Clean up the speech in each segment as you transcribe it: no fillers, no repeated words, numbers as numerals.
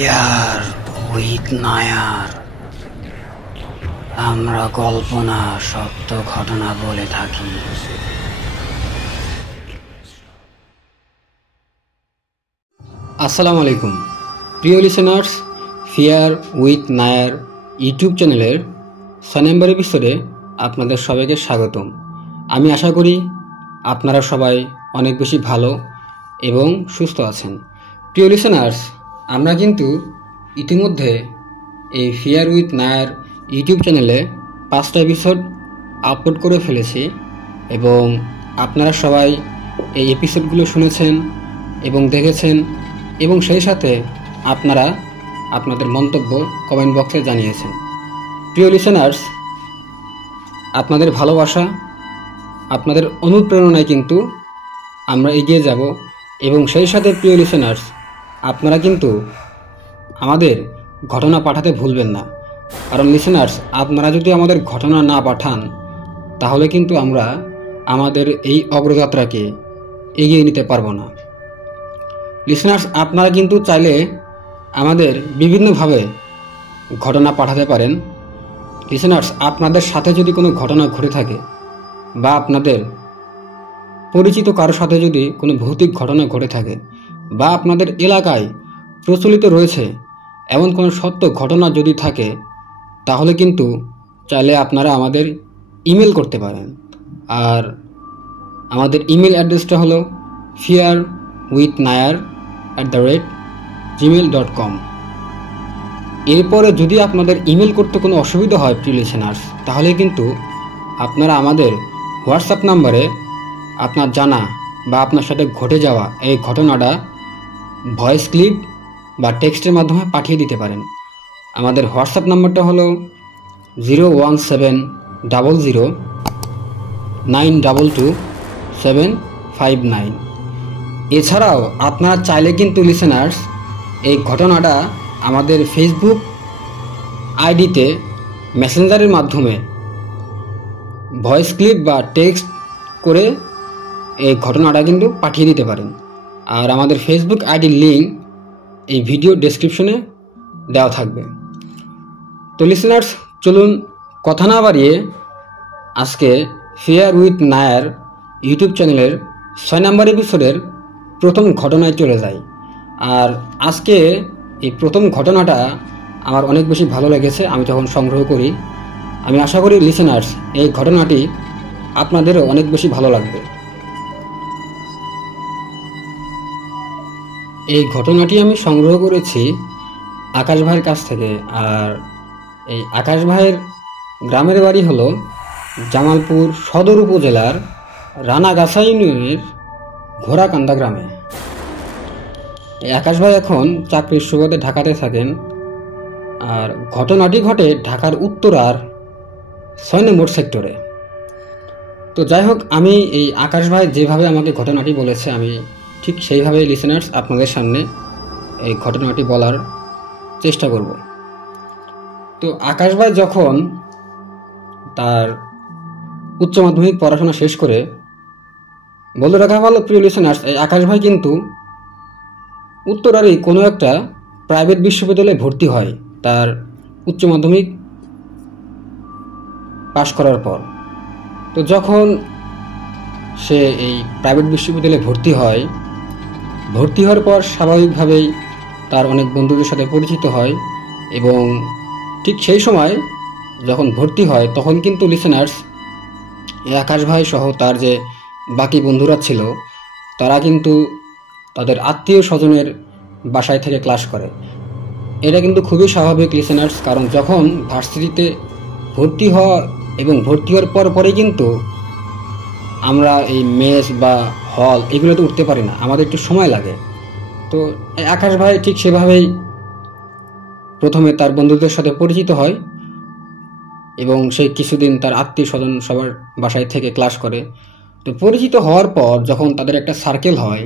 Fear with Nair. আমরা কল্পনা সত্য ঘটনা বলে থাকি। আসসালামু আলাইকুম প্রিয় listeners, fear with Nair YouTube চ্যানেলের 6 নম্বর এপিসোডে আপনাদের সবাইকে স্বাগতম। আমি আশা করি আপনারা সবাই অনেক বেশি ভালো এবং সুস্থ আছেন। প্রিয় লিসেনার্স, আমরা কিন্তু ইতিমধ্যে এই ফিয়ার উইথ নায়ার ইউটিউব চ্যানেলে 5টা এপিসোড আপলোড করে ফেলেছি এবং আপনারা সবাই এই এপিসোডগুলো শুনেছেন এবং দেখেছেন এবং সেই সাথে আপনারা আপনাদের মন্তব্য কমেন্ট বক্সে জানিয়েছেন। প্রিয় লিসেনার্স, আপনাদের ভালোবাসা, আপনাদের অনুপ্রেরণায় কিন্তু আমরা এগিয়ে যাব এবং সেই সাথে প্রিয় লিসেনার্স, আপনারা কিন্তু আমাদের ঘটনা পাঠাতে ভুলবেন না। কারণ লিসেনার্স, আপনারা যদি আমাদের ঘটনা না পাঠান তাহলে কিন্তু আমরা আমাদের এই অগ্রযাত্রাকে এগিয়ে নিতে পারবো না। লিসেনার্স, আপনারা কিন্তু চাইলে আমাদের বিভিন্নভাবে ঘটনা পাঠাতে পারেন। লিসেনার্স, আপনাদের সাথে যদি কোনো ঘটনা ঘটে থাকে বা আপনাদের পরিচিত কারোর সাথে যদি কোনো ভৌতিক ঘটনা ঘটে থাকে বা আপনাদের এলাকায় প্রচলিত রয়েছে এমন কোনো সত্য ঘটনা যদি থাকে তাহলে কিন্তু চাইলে আপনারা আমাদের ইমেল করতে পারেন। আর আমাদের ইমেল অ্যাড্রেসটা হলো fearwithnayar@gmail.com। এরপরে যদি আপনাদের ইমেল করতে কোনো অসুবিধা হয় প্রিয় লিসেনার্স, তাহলে কিন্তু আপনারা আমাদের হোয়াটসঅ্যাপ নাম্বারে আপনার জানা বা আপনার সাথে ঘটে যাওয়া এই ঘটনাটা ভয়েস ক্লিপ বা টেক্সটের মাধ্যমে পাঠিয়ে দিতে পারেন। আমাদের হোয়াটসঅ্যাপ নাম্বারটা হলো 01700922759। এছাড়াও আপনারা চাইলে কিন্তু লিসেনার্স এই ঘটনাটা আমাদের ফেসবুক আইডিতে মেসেঞ্জারের মাধ্যমে ভয়েস ক্লিপ বা টেক্সট করে এই ঘটনাটা কিন্তু পাঠিয়ে দিতে পারেন। আর আমাদের ফেসবুক আইডির লিঙ্ক এই ভিডিও ডেসক্রিপশনে দেওয়া থাকবে। তো লিসেনার্স, চলুন কথা না বাড়িয়ে আজকে ফিয়ার উইথ নায়ার ইউটিউব চ্যানেলের 6 নম্বর এপিসোডের প্রথম ঘটনায় চলে যাই। আর আজকে এই প্রথম ঘটনাটা আমার অনেক বেশি ভালো লেগেছে আমি যখন সংগ্রহ করি। আমি আশা করি লিসেনার্স এই ঘটনাটি আপনাদেরও অনেক বেশি ভালো লাগবে। এই ঘটনাটি আমি সংগ্রহ করেছি আকাশ ভাইয়ের কাছ থেকে। আর এই আকাশ ভাইয়ের গ্রামের বাড়ি হলো জামালপুর সদর উপজেলার রানাগাছা ইউনিয়নের ঘোড়াকান্দা গ্রামে। এই আকাশ ভাই এখন চাকরির সুবাদে ঢাকাতে থাকেন। আর ঘটনাটি ঘটে ঢাকার উত্তরার 6 নম্বর সেক্টরে। তো যাই হোক, আমি এই আকাশ ভাই যেভাবে আমাকে ঘটনাটি বলেছে আমি ঠিক সেইভাবে লিসেনার্স আপনাদের সামনে এই ঘটনাটি বলার চেষ্টা করব। তো আকাশ ভাই যখন তার উচ্চ মাধ্যমিক পড়াশোনা শেষ করে, বলে রাখা ভালো প্রিয় লিসেনার্স, এই আকাশ ভাই কিন্তু উত্তরারই কোনো একটা প্রাইভেট বিশ্ববিদ্যালয়ে ভর্তি হয় তার উচ্চ মাধ্যমিক পাশ করার পর। তো যখন সে এই প্রাইভেট বিশ্ববিদ্যালয়ে ভর্তি হওয়ার পর স্বাভাবিকভাবেই তার অনেক বন্ধুদের সাথে পরিচিত হয় এবং ঠিক সেই সময় যখন ভর্তি হয় তখন কিন্তু লিসেনার্স এই আকাশ ভাই সহ তার যে বাকি বন্ধুরা ছিল তারা কিন্তু তাদের আত্মীয় স্বজনের বাসায় থেকে ক্লাস করে। এটা কিন্তু খুবই স্বাভাবিক লিসেনার্স, কারণ যখন ভার্সিটিতে ভর্তি হওয়া এবং ভর্তি হওয়ার পরেই কিন্তু আমরা এই মেস বা হল এগুলোতে উঠতে পারি না, আমাদের একটু সময় লাগে। তো আকাশ ভাই ঠিক সেভাবেই প্রথমে তার বন্ধুদের সাথে পরিচিত হয় এবং সেই কিছুদিন তার আত্মীয় স্বজন সবার বাসায় থেকে ক্লাস করে। তো পরিচিত হওয়ার পর যখন তাদের একটা সার্কেল হয়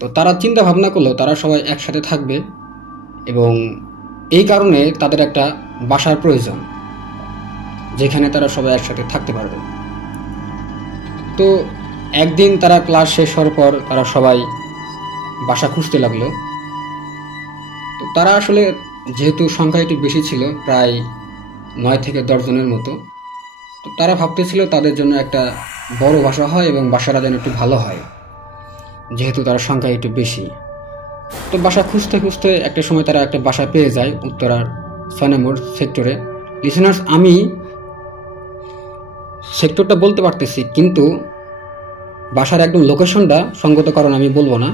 তো তারা চিন্তা ভাবনা করলো তারা সবাই একসাথে থাকবে এবং এই কারণে তাদের একটা বাসার প্রয়োজন যেখানে তারা সবাই একসাথে থাকতে পারবে। তো একদিন তারা ক্লাস শেষ হওয়ার পর তারা সবাই বাসা খুঁজতে লাগলো। তো তারা আসলে যেহেতু সংখ্যা একটু বেশি ছিল, প্রায় 9 থেকে 10 জনের মতো, তো তারা ভাবতেছিল তাদের জন্য একটা বড় বাসা হয় এবং বাসাটা যেন একটু ভালো হয়, যেহেতু তার সংখ্যা একটু বেশি। তো বাসা খুঁজতে খুঁজতে একটা সময় তারা একটা বাসা পেয়ে যায় উত্তরার 6 নম্বর সেক্টরে। লিসেনার্স, আমি সেক্টরটা বলতে পারতেছি, কিন্তু বাসার একদম লোকেশনটা সঙ্গত কারণ আমি বলবো না,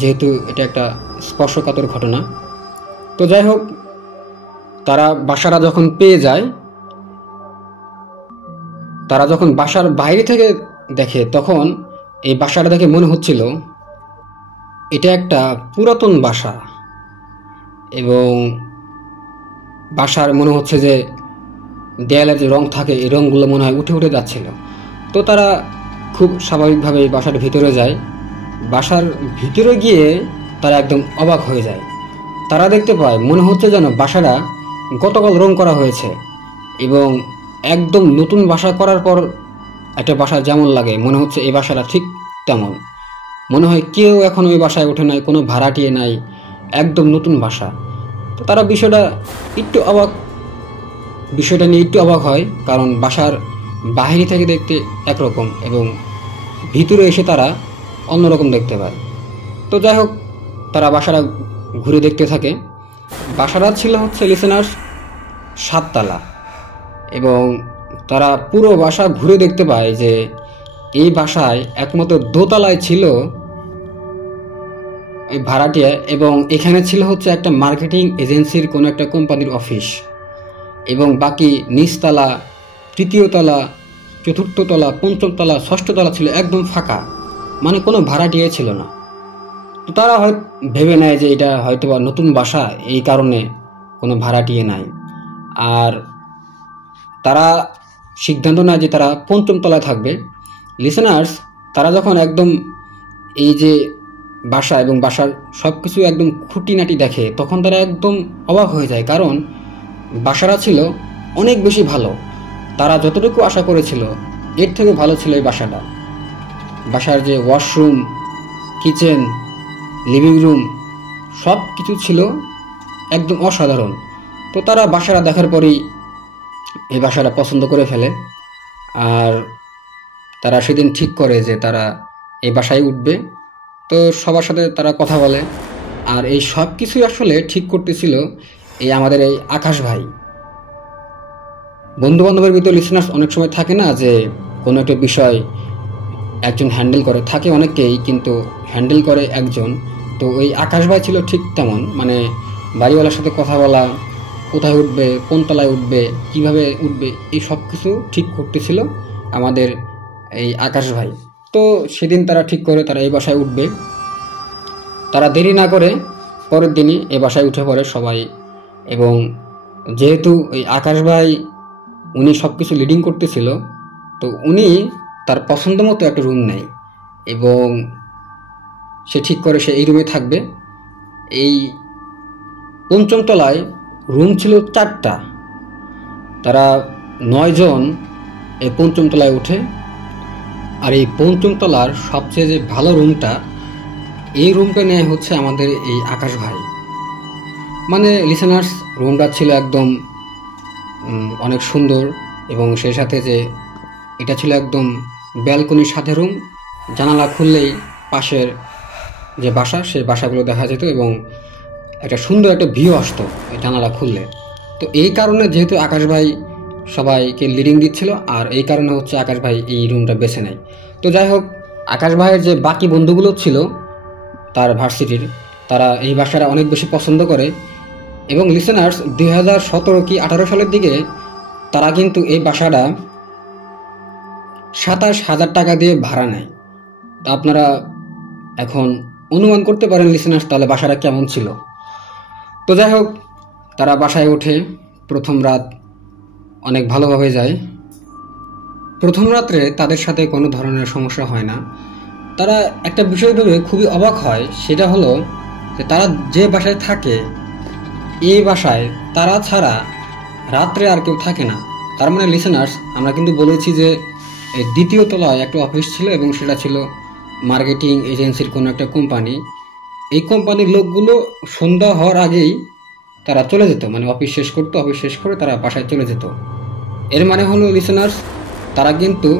যেহেতু এটা একটা স্পর্শকাতর ঘটনা। তো যাই হোক, তারা বাসাটা যখন পেয়ে যায়, তারা যখন বাসার বাইরে থেকে দেখে, তখন এই বাসাটা দেখে মনে হচ্ছিল এটা একটা পুরাতন বাসা, এবং বাসার মনে হচ্ছে যে দেয়ালের যে রং থাকে এই রঙগুলো মনে হয় উঠে উঠে যাচ্ছিল। তো তারা খুব স্বাভাবিকভাবে বাসার ভিতরে যায়। বাসার ভিতরে গিয়ে তারা একদম অবাক হয়ে যায়। তারা দেখতে পায় মনে হচ্ছে যেন বাসাটা গতকাল রং করা হয়েছে, এবং একদম নতুন বাসা করার পর একটা বাসা যেমন লাগে মনে হচ্ছে এই বাসাটা ঠিক তেমন। মনে হয় কেউ এখন ওই বাসায় ওঠে নাই, কোনো ভাড়াটিয়ে নাই, একদম নতুন বাসা। তো তারা বিষয়টা নিয়ে একটু অবাক হয়, কারণ বাসার বাইরে থেকে দেখতে একরকম এবং ভিতরে এসে তারা অন্যরকম দেখতে পায়। তো যাই হোক, তারা বাসাটা ঘুরে দেখতে থাকে। বাসাটা ছিল হচ্ছে লিসেনার্স 7 তলা, এবং তারা পুরো বাসা ঘুরে দেখতে পায় যে এই বাসায় একমাত্র দোতলায় ছিল এই ভাড়াটিয়া, এবং এখানে ছিল হচ্ছে একটা মার্কেটিং এজেন্সির কোনো একটা কোম্পানির অফিস, এবং বাকি নিচতলা, তৃতীয় তলা, চতুর্থ তলা, পঞ্চম তলা, ষষ্ঠ তলা ছিল একদম ফাঁকা, মানে কোনো ভাড়াটিয়া ছিল না। তো তারা হয়তো ভেবে নেয় যে এটা হয়তো বা নতুন বাসা, এই কারণে কোনো ভাড়াটিয়া নাই। আর তারা সিদ্ধান্ত নেয় যে তারা পঞ্চম তলায় থাকবে। লিসেনার্স, তারা যখন একদম এই যে বাসা এবং বাসার সব কিছু একদম খুঁটিনাটি দেখে, তখন তারা একদম অবাক হয়ে যায়, কারণ বাসাটা ছিল অনেক বেশি ভালো। তারা যতটুকু আশা করেছিল এর থেকে ভালো ছিল এই বাসাটা। বাসার যে ওয়াশরুম, কিচেন, লিভিং রুম সব কিছু ছিল একদম অসাধারণ। তো তারা বাসাটা দেখার পরেই এই বাসাটা পছন্দ করে ফেলে, আর তারা সেদিন ঠিক করে যে তারা এই বাসায় উঠবে। তো সবার সাথে তারা কথা বলে, আর এই সব কিছুই আসলে ঠিক করতেছিল এই আমাদের এই আকাশ ভাই। বন্ধু বান্ধবের ভিতরে লিসেনার্স অনেক সময় থাকে না যে কোনো একটা বিষয় একজন হ্যান্ডেল করে, থাকে অনেকেই, কিন্তু হ্যান্ডেল করে একজন। তো ওই আকাশ ভাই ছিল ঠিক তেমন, মানে বাড়িওয়ালার সাথে কথা বলা, কোথায় উঠবে, কোন তলায় উঠবে, কিভাবে উঠবে, এই সব কিছু ঠিক করতেছিল আমাদের এই আকাশ ভাই। তো সেদিন তারা ঠিক করে তারা এই বাসায় উঠবে। তারা দেরি না করে পরের দিনই এই বাসায় উঠে পড়ে সবাই, এবং যেহেতু এই আকাশ ভাই উনি সব কিছু লিডিং করতেছিল, তো উনি তার পছন্দ মতো একটা রুম নেয়, এবং সে ঠিক করে সে এই রুমে থাকবে। এই পঞ্চম তলায় রুম ছিল 4টা। তারা 9 জন এই পঞ্চম তলায় ওঠে। আর এই পঞ্চম তলার সবচেয়ে যে ভালো রুমটা, এই রুমটা নেয় হচ্ছে আমাদের এই আকাশ ভাই। মানে লিসেনার্স, রুমটা ছিল একদম অনেক সুন্দর, এবং সেই সাথে যে এটা ছিল একদম ব্যালকনির সাথে রুম। জানালা খুললেই পাশের যে বাসা, সেই বাসাগুলো দেখা যেত, এবং একটা সুন্দর একটা ভিউ আসতো এই জানালা খুললে। তো এই কারণে যেহেতু আকাশ ভাই সবাইকে লিডিং দিচ্ছিল, আর এই কারণে হচ্ছে আকাশ ভাই এই রুমটা বেছে নেয়। তো যাই হোক, আকাশ ভাইয়ের যে বাকি বন্ধুগুলো ছিল তার ভার্সিটির, তারা এই বাসাটা অনেক বেশি পছন্দ করে, এবং লিসেনার্স 2017 কি 18 সালের দিকে তারা কিন্তু এই বাসাটা 27,000 টাকা দিয়ে ভাড়া নেয়। তা আপনারা এখন অনুমান করতে পারেন লিসেনার্স তাহলে বাসাটা কেমন ছিল। তো যাই হোক, তারা বাসায় ওঠে। প্রথম রাত অনেক ভালোভাবে যায়। প্রথম রাত্রে তাদের সাথে কোনো ধরনের সমস্যা হয় না। তারা একটা বিষয় ভেবে খুবই অবাক হয়, সেটা হলো যে তারা যে বাসায় থাকে এই বাসায় তারা ছাড়া রাত্রে আর কেউ থাকে না। তার মানে লিসেনার্স, আমরা কিন্তু বলেছি যে এই দ্বিতীয় তলায় একটা অফিস ছিল, এবং সেটা ছিল মার্কেটিং এজেন্সির কোনো একটা কোম্পানি, এই কোম্পানির লোকগুলো সন্ধ্যা হওয়ার আগেই তারা চলে যেত, মানে অফিস শেষ করতো, অফিস শেষ করে তারা বাসায় চলে যেত। এর মানে হলো লিসেনার্স, তারা কিন্তু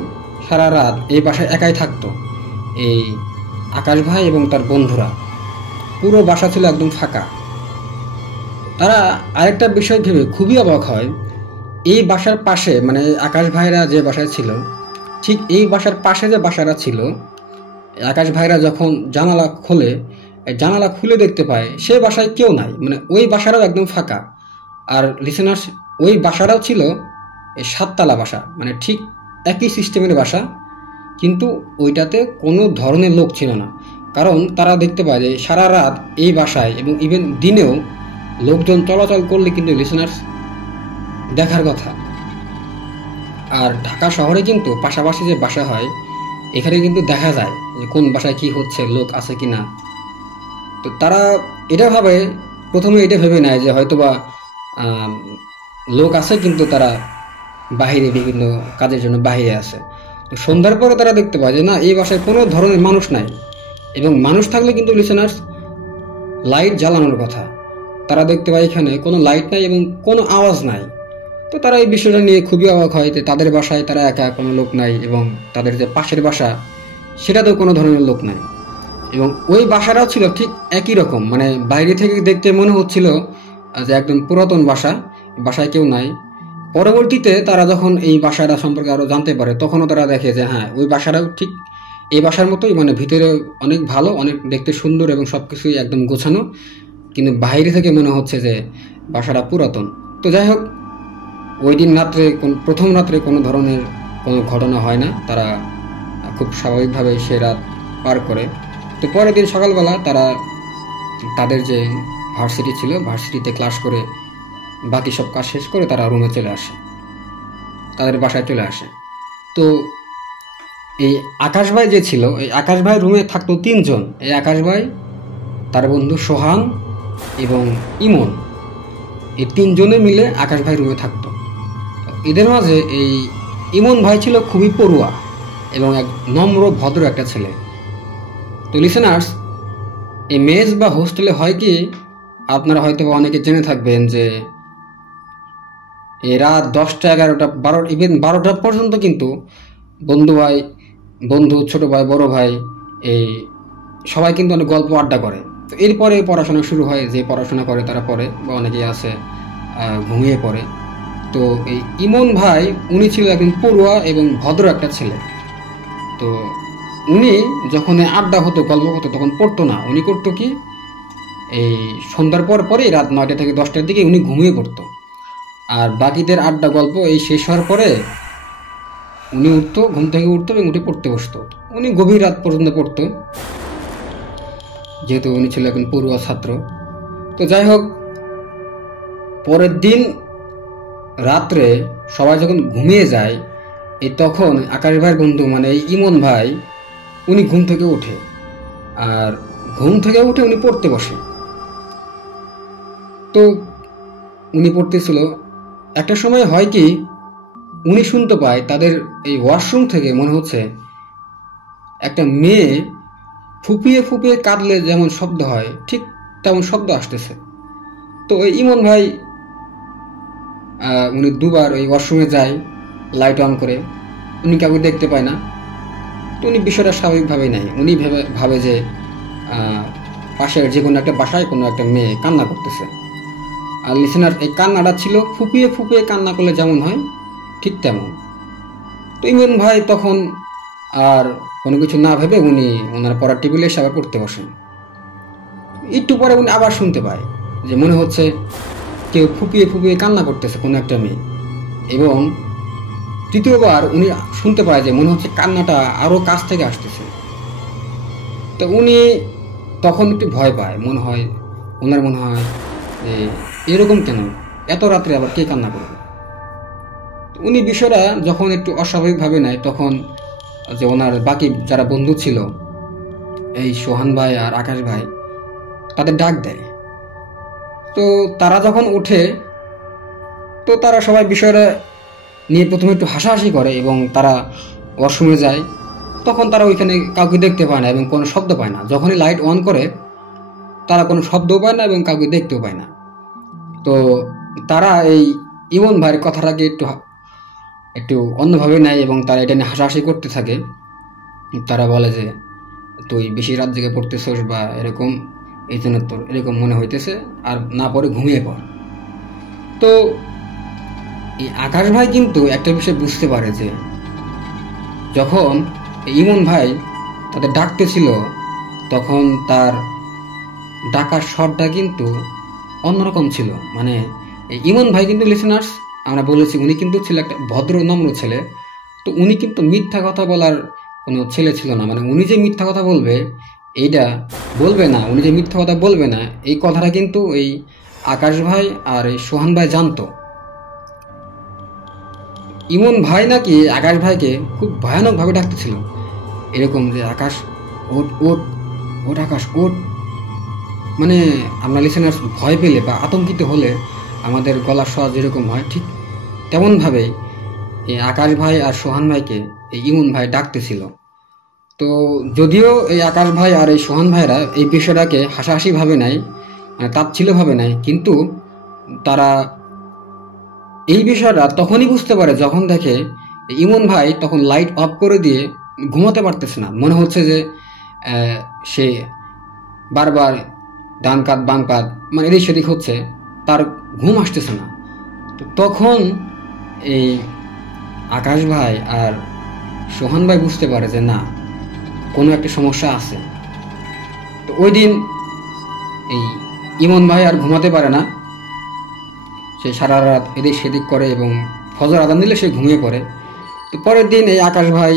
সারা রাত এই বাসায় একাই থাকতো। এই আকাশ ভাই এবং তার বন্ধুরা, পুরো বাসা ছিল একদম ফাঁকা। তারা আরেকটা বিষয় ভেবে খুবই অবাক হয়, এই বাসার পাশে, মানে আকাশ ভাইরা যে বাসায় ছিল, ঠিক এই বাসার পাশে যে বাসাটা ছিল, আকাশ ভাইরা যখন জানালা খোলে, জানালা খুলে দেখতে পায় সে বাসায় কেউ নাই, মানে ওই বাসাটাও একদম ফাঁকা। আর লিসেনার্স, ওই বাসাটাও ছিল এই 7 তলা বাসা, মানে ঠিক একই সিস্টেমের বাসা, কিন্তু ওইটাতে কোনো ধরনের লোক ছিল না। কারণ তারা দেখতে পায় যে সারা রাত এই বাসায় এবং ইভেন দিনেও লোকজন চলাচল করলে কিন্তু লিসেনার্স দেখার কথা। আর ঢাকা শহরে কিন্তু পাশাপাশি যে বাসা হয়, এখানে কিন্তু দেখা যায় যে কোন বাসায় কি হচ্ছে, লোক আছে কি না। তো তারা এটা ভাবে, প্রথমে এটা ভেবে নেয় যে হয়তোবা লোক আছে, কিন্তু তারা বাহিরে বিভিন্ন কাজের জন্য বাহিরে আছে। তো সন্ধ্যার পরে তারা দেখতে পায় যে না, এই বাসায় কোনো ধরনের মানুষ নাই, এবং মানুষ থাকলে কিন্তু লিসেনার্স লাইট জ্বালানোর কথা। তারা দেখতে পায় এখানে কোনো লাইট নাই এবং কোনো আওয়াজ নাই। তো তারা এই বিষয়টা নিয়ে খুবই অবাক হয় যে তাদের বাসায় তারা একা, কোনো লোক নাই, এবং তাদের যে পাশের বাসা সেটাতেও কোনো ধরনের লোক নাই। এবং ওই বাসাটাও ছিল ঠিক একই রকম, মানে বাইরে থেকে দেখতে মনে হচ্ছিল যে একদম পুরাতন বাসা, বাসায় কেউ নাই। পরবর্তীতে তারা যখন এই বাসাটা সম্পর্কে আরও জানতে পারে, তখনও তারা দেখে যে হ্যাঁ, ওই বাসাটাও ঠিক এই বাসার মতোই, মানে ভিতরে অনেক ভালো, অনেক দেখতে সুন্দর এবং সব কিছুই একদম গোছানো, কিন্তু বাইরে থেকে মনে হচ্ছে যে বাসাটা পুরাতন। তো যাই হোক, ওই দিন রাত্রে, প্রথম রাত্রে কোনো ধরনের কোনো ঘটনা হয় না, তারা খুব স্বাভাবিকভাবে সে রাত পার করে। তো পরের দিন সকালবেলা তারা তাদের যে ভার্সিটি ছিল, ভার্সিটিতে ক্লাস করে বাকি সব কাজ শেষ করে তারা রুমে চলে আসে, তাদের বাসায় চলে আসে। তো এই আকাশ ভাই যে ছিল, এই আকাশ ভাই রুমে থাকতো 3 জন। এই আকাশ ভাই, তার বন্ধু সোহান এবং ইমন, এই 3 জনে মিলে আকাশ ভাই রুমে থাকতো। এদের মাঝে এই ইমন ভাই ছিল খুবই পড়ুয়া এবং এক নম্র ভদ্র একটা ছেলে। তো লিসেনার্স, এই মেস বা হোস্টেলে হয় কি, আপনারা হয়তো অনেকে জেনে থাকবেন যে এই রাত 10টা 11টা 12, ইভেন 12টা পর্যন্ত কিন্তু বন্ধু, ছোট ভাই, বড় ভাই, এই সবাই কিন্তু অনেক গল্প আড্ডা করে। তো এরপরে পড়াশোনা শুরু হয়, যে পড়াশোনা করে তারা পড়ে, বা অনেকেই আছে ঘুমিয়ে পড়ে। তো এই ইমন ভাই, উনি ছিল একজন পড়ুয়া এবং ভদ্র একটা ছেলে। তো উনি যখন আড্ডা হতো, গল্প হতো, তখন পড়তো না। উনি করতো কি, এই সন্ধ্যার পরে রাত 9টা থেকে 10টার দিকে উনি ঘুমিয়ে পড়তো। আর বাকিদের আড্ডা গল্প এই শেষ হওয়ার পরে উনি উঠতো, ঘুম থেকে উঠতো এবং উঠে পড়তে বসতো। উনি গভীর রাত পর্যন্ত পড়তো, যেহেতু উনি ছিল একজন পড়ুয়া ছাত্র। তো যাই হোক, পরের দিন রাত্রে সবাই যখন ঘুমিয়ে যায়, এই তখন আকাশ ভাইয়ের বন্ধু, মানে এই ইমন ভাই, উনি ঘুম থেকে ওঠে। আর ঘুম থেকে উঠে উনি পড়তে বসে। তো উনি পড়তেছিল, একটা সময় হয় কি, উনি শুনতে পায় তাদের এই ওয়াশরুম থেকে মনে হচ্ছে একটা মেয়ে ফুপিয়ে ফুপিয়ে কাঁদলে যেমন শব্দ হয়, ঠিক তেমন শব্দ আসতেছে। তো ওই ইমন ভাই, উনি দুবার ওই ওয়াশরুমে যায়, লাইট অন করে, উনি কাউকে দেখতে পায় না। তো উনি বিষয়টা স্বাভাবিকভাবেই নেয়। উনি ভাবে যে পাশের যে কোনো একটা বাসায় কোনো একটা মেয়ে কান্না করতেছে। আর লিসেনার, এই কান্নাটা ছিল ফুপিয়ে ফুপিয়ে কান্না করলে যেমন হয় ঠিক তেমন। তো ইমন ভাই তখন আর কোনো কিছু না ভেবে উনি ওনার পড়ার টেবিলে এসে আবার পড়তে বসেন। একটু পরে উনি আবার শুনতে পায় যে মনে হচ্ছে কেউ ফুপিয়ে ফুপিয়ে কান্না করতেছে, কোনো একটা মেয়ে। এবং তৃতীয়বার উনি শুনতে পায় যে মনে হচ্ছে কান্নাটা আরও কাছ থেকে আসতেছে। তো উনি তখন একটু ভয় পায়, ওনার মনে হয় যে এরকম কেন, এত রাত্রে আবার কে কান্না করবে। উনি বিষয়টা যখন একটু অস্বাভাবিকভাবে নেয়, তখন যে ওনার বাকি যারা বন্ধু ছিল, এই সোহান ভাই আর আকাশ ভাই, তাদের ডাক দেয়। তো তারা যখন ওঠে, তো তারা সবাই বিষয়টা নিয়ে প্রথমে একটু হাসাহাসি করে এবং তারা ওয়াশরুমে যায়। তখন তারা ওইখানে কাউকে দেখতে পায় না এবং কোনো শব্দ পায় না। যখনই লাইট অন করে, তারা কোনো শব্দও পায় না এবং কাউকে দেখতেও পায় না। তো তারা এই ইমন ভাইয়ের কথাটাকে একটু অন্যভাবে নেয় এবং তারা এটা নিয়ে হাসাহাসি করতে থাকে। তারা বলে যে তুই বেশি রাত জেগে পড়তেছস বা এরকম, এই জন্য তোর এরকম মনে হইতেছে, আর না পরে ঘুমিয়ে পড়। তো এই আকাশ ভাই কিন্তু একটা বিষয় বুঝতে পারে যে যখন ইমন ভাই তাদের ডাকতেছিল তখন তার ডাকার স্বরটা কিন্তু অন্যরকম ছিল। মানে ইমন ভাই কিন্তু লিসেনার্স আমরা বলেছি উনি কিন্তু ছিল একটা ভদ্র নম্র ছেলে। তো উনি কিন্তু মিথ্যা কথা বলার কোনো ছেলে ছিল না। মানে উনি যে মিথ্যা কথা বলবে এইটা বলবে না, উনি যে মিথ্যা কথা বলবে না এই কথাটা কিন্তু এই আকাশ ভাই আর এই সোহান ভাই জানতো। ইমন ভাই নাকি আকাশ ভাইকে খুব ভয়ানকভাবে ডাকতেছিল, এরকম যে আকাশ ওট ওট ওট, আকাশ ওট। মানে আমরা লিসেনার্স ভয় পেলে বা আতঙ্কিত হলে আমাদের গলার স্বর যেরকম হয় ঠিক তেমনভাবেই এই আকাশ ভাই আর সোহান ভাইকে এই ইমন ভাই ডাকতেছিল। তো যদিও এই আকাশ ভাই আর এই সোহান ভাইরা এই বিষয়টাকে হাসাহাসি ভাবে নেয়, মানে তাচ্ছিল্য ভাবে নেয়, কিন্তু তারা এই বিষয়টা তখনই বুঝতে পারে যখন দেখে ইমন ভাই তখন লাইট অফ করে দিয়ে ঘুমাতে পারতেছে না। মনে হচ্ছে যে সে বারবার ডান কাত বাম কাত মানে এদিক সেদিক হচ্ছে, তার ঘুম আসতেছে না। তো তখন এই আকাশ ভাই আর সোহান ভাই বুঝতে পারে যে না, কোনো একটা সমস্যা আছে। তো ওই দিন এই ইমন ভাই আর ঘুমাতে পারে না, সে সারা রাত এদিক সেদিক করে এবং ফজর আজান দিলে সে ঘুমিয়ে পড়ে। তো পরের দিন এই আকাশ ভাই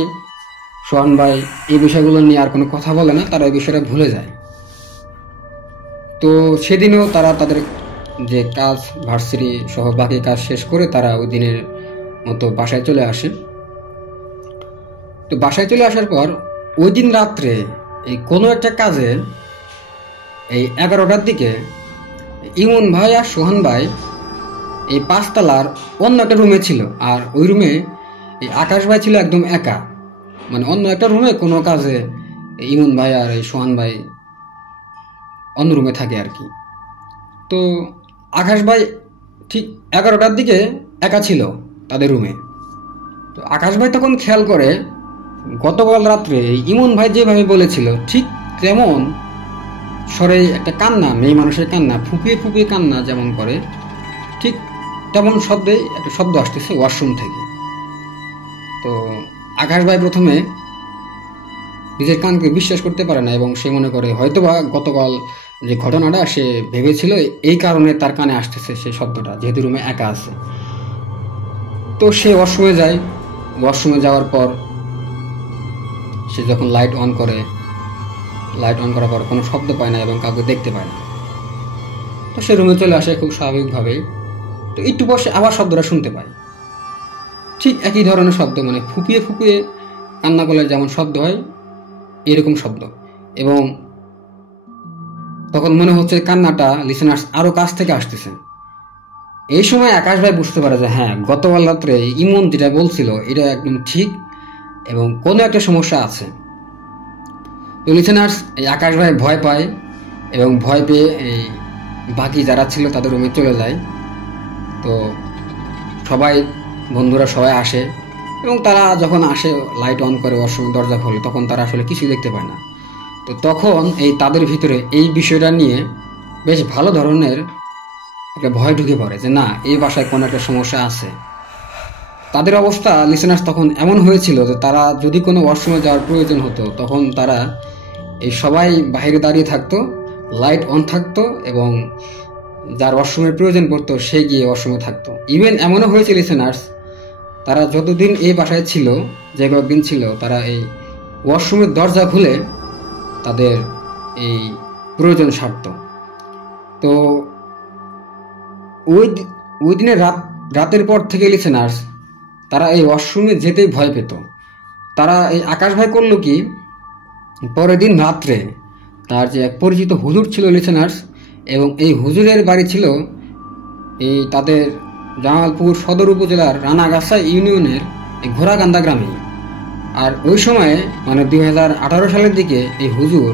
সোহান ভাই এই বিষয়গুলো নিয়ে আর কোনো কথা বলে না, তারা এই বিষয়টা ভুলে যায়। তো সেদিনও তারা তাদের যে কাজ ভার্সিটি সহ বাকি কাজ শেষ করে তারা ওই দিনের মতো বাসায় চলে আসে। তো বাসায় চলে আসার পর ওই দিন রাত্রে এই কোনো একটা কাজে এই 11টার দিকে ইমন ভাই আর সোহান ভাই এই 5 তলার অন্য একটা রুমে ছিল, আর ওই রুমে এই আকাশ ভাই ছিল একদম একা। মানে অন্য একটা রুমে কোনো কাজে ইমন ভাই আর এই সোহান ভাই অন্য রুমে থাকে আর কি। তো আকাশ ভাই ঠিক 11টার দিকে একা ছিল তাদের রুমে। তো আকাশ ভাই তখন খেয়াল করে গতকাল রাত্রে ইমন ভাই যেভাবে বলেছিল ঠিক তেমন স্বরে একটা কান্না, মেয়ে মানুষের কান্না, ফুপিয়ে ফুপিয়ে কান্না যেমন করে ঠিক তেমন শব্দে একটা শব্দ আসতেছে ওয়াশরুম থেকে। তো আকাশ ভাই প্রথমে নিজের কানকে বিশ্বাস করতে পারে না এবং সে মনে করে হয়তোবা গতকাল যে ঘটনাটা সে ভেবেছিল এই কারণে তার কানে আসতেছে সেই শব্দটা, যেহেতু রুমে একা আছে। তো সে ওয়াশরুমে যায়। ওয়াশরুমে যাওয়ার পর সে যখন লাইট অন করার পর কোনো শব্দ পায় না এবং কাউকে দেখতে পায় না। তো সে রুমে চলে আসে খুব স্বাভাবিকভাবেই। তো একটু পর সে আবার শব্দটা শুনতে পায়, ঠিক একই ধরনের শব্দ, মানে ফুপিয়ে ফুপিয়ে কান্না করলে যেমন শব্দ হয় এরকম শব্দ। এবং তখন মনে হচ্ছে কান্নাটা লিসেনার্স আরও কাছ থেকে আসতেছে। এই সময় আকাশ ভাই বুঝতে পারে যে হ্যাঁ, গতকাল রাত্রে ইমন যেটা বলছিল এটা একদম ঠিক এবং কোনো একটা সমস্যা আছে। তো লিসেনার্স এই আকাশ ভাই ভয় পায় এবং ভয় পেয়ে এই বাকি যারা ছিল তাদের রুমে চলে যায়। তো সবাই বন্ধুরা সবাই আসে এবং তারা যখন আসে লাইট অন করে ওয়াশরুমের দরজা খোলে তখন তারা আসলে কিছুই দেখতে পায় না। তো তখন এই তাদের ভিতরে এই বিষয়টা নিয়ে বেশ ভালো ধরনের একটা ভয় ঢুকে পড়ে যে না, এই বাসায় কোনো একটা সমস্যা আছে। তাদের অবস্থা লিসেনার্স তখন এমন হয়েছিল যে তারা যদি কোনো ওয়াশরুমে যাওয়ার প্রয়োজন হতো তখন তারা এই সবাই বাইরে দাঁড়িয়ে থাকতো, লাইট অন থাকতো এবং যার ওয়াশরুমের প্রয়োজন পড়তো সে গিয়ে ওয়াশরুমে থাকতো। ইভেন এমনও হয়েছে লিসেনার্স, তারা যতদিন এই বাসায় ছিল, যে কয়েকদিন ছিল, তারা এই ওয়াশরুমের দরজা খুলে তাদের এই প্রয়োজন সারত। তো ওই দিনের রাতের পর থেকে লিসেনার্স তারা এই ওয়াশরুমে যেতেই ভয় পেত। তারা এই আকাশ ভাই করলো কি, পরের দিন রাত্রে তার যে এক পরিচিত হুজুর ছিল লিসেনার্স, এবং এই হুজুরের বাড়ি ছিল এই তাদের জামালপুর সদর উপজেলার রানাগাছা ইউনিয়নের এই ঘোড়াকান্দা গ্রামে। আর ওই সময়ে মানে 2018 সালের দিকে এই হুজুর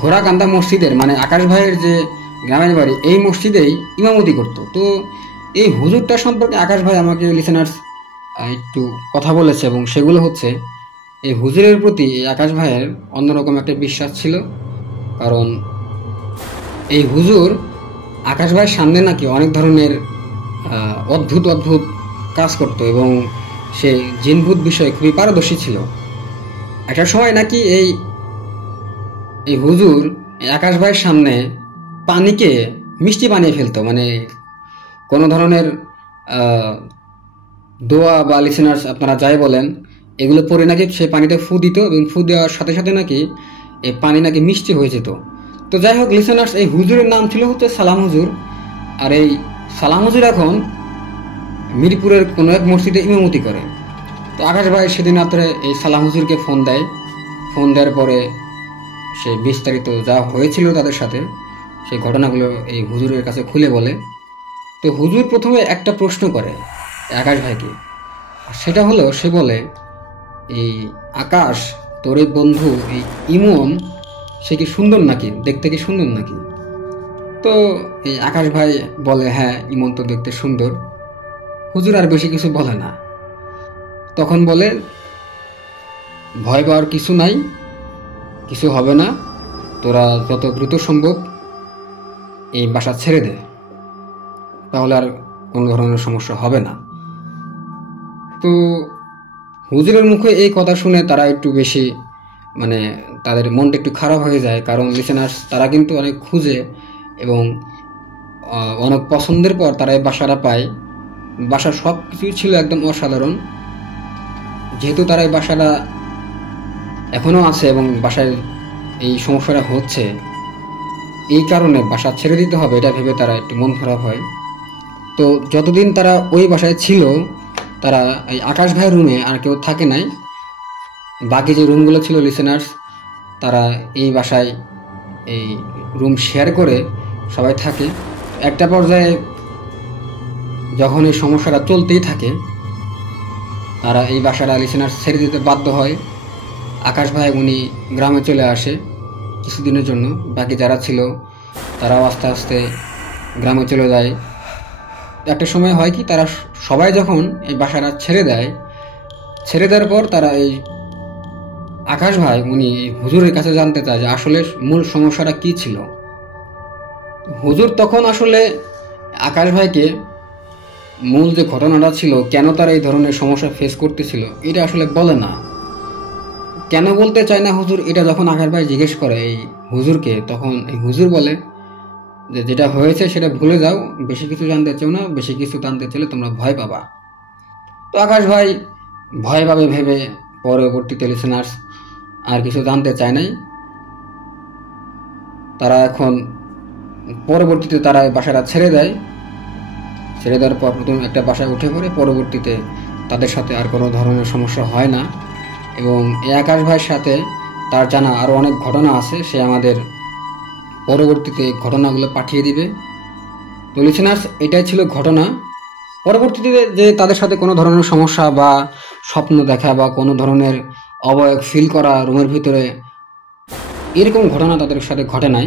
ঘোড়াকান্দা মসজিদের মানে আকাশ ভাইয়ের যে গ্রামের বাড়ি এই মসজিদেই ইমামতি করতো। তো এই হুজুরটা সম্পর্কে আকাশ ভাই আমাকে লিসেনার্স একটু কথা বলেছে, এবং সেগুলো হচ্ছে এই হুজুরের প্রতি এই আকাশ ভাইয়ের অন্যরকম একটা বিশ্বাস ছিল। কারণ এই হুজুর আকাশ ভাইয়ের সামনে নাকি অনেক ধরনের অদ্ভুত অদ্ভুত কাজ করতো, এবং সে জিনভূত বিষয়ে খুবই পারদর্শী ছিল। একটা সময় নাকি এই হুজুর আকাশ ভাইয়ের সামনে পানিকে মিষ্টি বানিয়ে ফেলতো, মানে কোনো ধরনের দোয়া বা লিসেনার্স আপনারা যাই বলেন এগুলো পরে নাকি সে পানিতে ফু দিত, এবং ফু দেওয়ার সাথে সাথে নাকি এই পানি নাকি মিষ্টি হয়ে যেত। তো যাই হোক লিসেনার্স, এই হুজুরের নাম ছিল হচ্ছে সালাম হুজুর। আর এই সালাম হুজুর এখন মিরপুরের কোনো এক মসজিদে ইমামতি করে। তো আকাশ ভাই সেদিন রাত্রে এই সালাম হুজুরকে ফোন দেয়। ফোন দেওয়ার পরে সে বিস্তারিত যা হয়েছিল তাদের সাথে সেই ঘটনাগুলো এই হুজুরের কাছে খুলে বলে। তো হুজুর প্রথমে একটা প্রশ্ন করে আকাশ ভাইকে, সেটা হলো সে বলে, এই আকাশ তোর এই বন্ধু এই ইমন সে কি সুন্দর নাকি, দেখতে কি সুন্দর নাকি? তো এই আকাশ ভাই বলে, হ্যাঁ ইমন তো দেখতে সুন্দর। হুজুর আর বেশি কিছু বলে না, তখন বলে ভয় পাওয়ার কিছু নাই, কিছু হবে না, তোরা যত দ্রুত সম্ভব এই বাসা ছেড়ে দে, তাহলে আর কোনো ধরনের সমস্যা হবে না। তো হুজুরের মুখে এই কথা শুনে তারা একটু বেশি মানে তাদের মনটা একটু খারাপ হয়ে যায়। কারণ লিসেনার্স তারা কিন্তু অনেক খুঁজে এবং অনেক পছন্দের পর তারা এই বাসাটা পায়। বাসার সব কিছুই ছিল একদম অসাধারণ। যেহেতু তারা এই বাসাটা এখনও আছে এবং বাসায় এই সমস্যাটা হচ্ছে, এই কারণে বাসা ছেড়ে দিতে হবে এটা ভেবে তারা একটু মন খারাপ হয়। তো যতদিন তারা ওই বাসায় ছিল তারা এই আকাশ ভাইয়ের রুমে আর কেউ থাকে নাই। বাকি যে রুমগুলো ছিল লিসেনার্স তারা এই বাসায় এই রুম শেয়ার করে সবাই থাকে। একটা পর্যায়ে যখন এই সমস্যাটা চলতেই থাকে তারা এই বাসাটা লিসেনার্স ছেড়ে দিতে বাধ্য হয়। আকাশ ভাই উনি গ্রামে চলে আসে কিছুদিনের জন্য, বাকি যারা ছিল তারাও আস্তে আস্তে গ্রামে চলে যায়। একটা সময় হয় কি, তারা সবাই যখন এই বাসাটা ছেড়ে দেওয়ার পর তারা এই আকাশ ভাই উনি হুজুরের কাছে জানতে চায় যে আসলে মূল সমস্যাটা কি ছিল। হুজুর তখন আসলে আকাশ ভাইকে মূল যে ঘটনাটা ছিল, কেন তারা এই ধরনের সমস্যা ফেস করতেছিল, এটা আসলে বলে না। কেন বলতে চায় না হুজুর, এটা যখন আকাশ ভাই জিজ্ঞেস করে এই হুজুরকে, তখন এই হুজুর বলে যে যেটা হয়েছে সেটা ভুলে যাও, বেশি কিছু জানতে চাও না, বেশি কিছু জানতে চাইলে তোমরা ভয় পাবা। তো আকাশ ভাই ভয় পাবে ভেবে পরবর্তীতে লিসেনার্স আর কিছু জানতে চায় নাই। তারা এখন পরবর্তীতে তারা বাসাটা ছেড়ে দেওয়ার পর নতুন একটা বাসায় উঠে পড়ে। পরবর্তীতে তাদের সাথে আর কোনো ধরনের সমস্যা হয় না। এবং এই আকাশ ভাইয়ের সাথে তার জানা আরও অনেক ঘটনা আছে, সে আমাদের পরবর্তীতে ঘটনাগুলো পাঠিয়ে দিবে। তো লিসেনার্স এটাই ছিল ঘটনা। পরবর্তীতে যে তাদের সাথে কোনো ধরনের সমস্যা বা স্বপ্ন দেখা বা কোনো ধরনের অবয়ব ফিল করা রুমের ভিতরে, এরকম ঘটনা তাদের সাথে ঘটে নাই।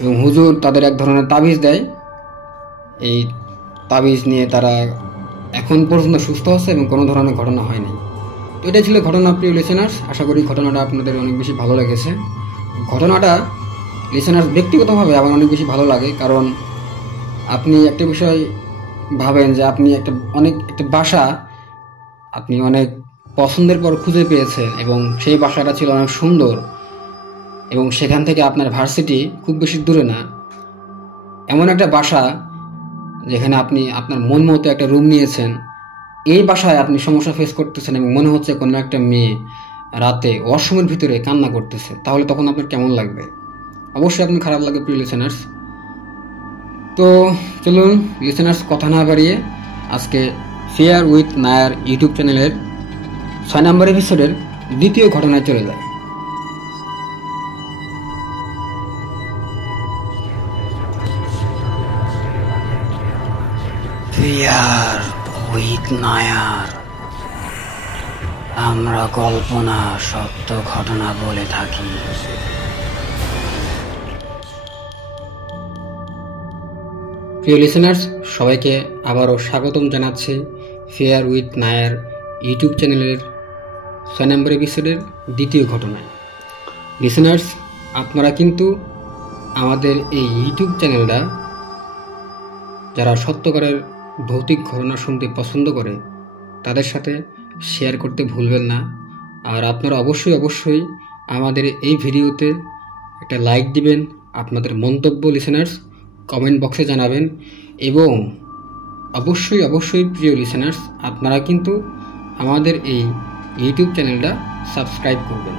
এবং হুজুর তাদের এক ধরনের তাবিজ দেয়, এই তাবিজ নিয়ে তারা এখন পর্যন্ত সুস্থ আছে এবং কোনো ধরনের ঘটনা হয়নি। তো এটাই ছিল ঘটনা প্রিয় লিসেনার্স। আশা করি ঘটনাটা আপনাদের অনেক বেশি ভালো লেগেছে। ঘটনাটা লিসেনার্স ব্যক্তিগতভাবে আমার অনেক বেশি ভালো লাগে, কারণ আপনি একটা বিষয় ভাবেন যে আপনি একটা বাসা আপনি অনেক পছন্দের পর খুঁজে পেয়েছেন এবং সেই বাসাটা ছিল অনেক সুন্দর এবং সেখান থেকে আপনার ভার্সিটি খুব বেশি দূরে না। এমন একটা বাসা যেখানে আপনি আপনার মন মতো একটা রুম নিয়েছেন, এই বাসায় আপনি সমস্যা ফেস করতেছেন এবং মনে হচ্ছে কোনো একটা মেয়ে রাতে ওয়াশরুমের ভিতরে কান্না করতেছে, তাহলে তখন আপনার কেমন লাগবে? অবশ্যই আপনার খারাপ লাগে প্রিয় লিসেনার্স। তো চলুন লিসেনার্স কথা না বাড়িয়ে আজকে ফেয়ার উইথ নায়ার ইউটিউব চ্যানেলের 6 নম্বর এপিসোডের দ্বিতীয় ঘটনায় চলে যায়। Fair with Nair. আমরা কল্পনা সত্য ঘটনা বলে থাকি। প্রিয় লিসেনার্স, সবাইকে আবারও স্বাগতম জানাচ্ছি ফেয়ার উইথ নায়ার ইউটিউব চ্যানেলের 6 নম্বর এপিসোডের দ্বিতীয় ঘটনায়। লিসেনার্স, আপনারা কিন্তু আমাদের এই ইউটিউব চ্যানেলটা যারা সত্যকারের ভৌতিক ঘটনা শুনতে পছন্দ করে তাদের সাথে শেয়ার করতে ভুলবেন না। আর আপনারা অবশ্যই আমাদের এই ভিডিওতে একটা লাইক দিবেন, আপনাদের মন্তব্য লিসেনার্স কমেন্ট বক্সে জানাবেন, এবং অবশ্যই প্রিয় লিসেনার্স, আপনারা কিন্তু আমাদের এই ইউটিউব চ্যানেলটা সাবস্ক্রাইব করবেন।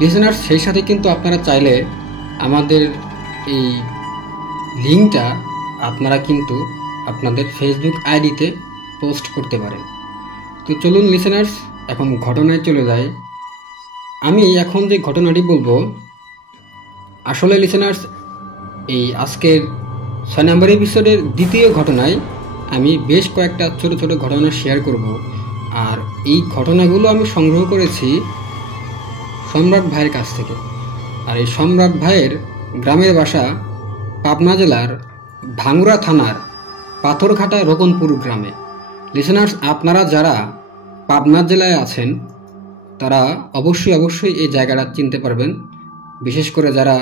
লিসেনার্স, সেই সাথে কিন্তু আপনারা চাইলে আমাদের এই লিঙ্কটা আপনারা কিন্তু আপনাদের ফেসবুক আইডিতে পোস্ট করতে পারেন। তো চলুন লিসেনার্স, এখন ঘটনায় চলে যাই। আমি এখন যে ঘটনাটি বলবো, আসলে লিসেনার্স এই আজকের 6 নম্বর এপিসোডের দ্বিতীয় ঘটনায় আমি বেশ কয়েকটা ছোট ঘটনা শেয়ার করব। আর এই ঘটনাগুলো আমি সংগ্রহ করেছি সম্রাট ভাইয়ের কাছ থেকে। আর এই সম্রাট ভাইয়ের গ্রামের বাসা পাবনা জেলার ভাঙ্গুড়া থানার পাথরঘাটা রতনপুর গ্রামে। লিসেনার্স, আপনারা যারা পাবনা জেলায় আছেন তারা অবশ্যই এই জায়গাটা চিনতে পারবেন, বিশেষ করে যারা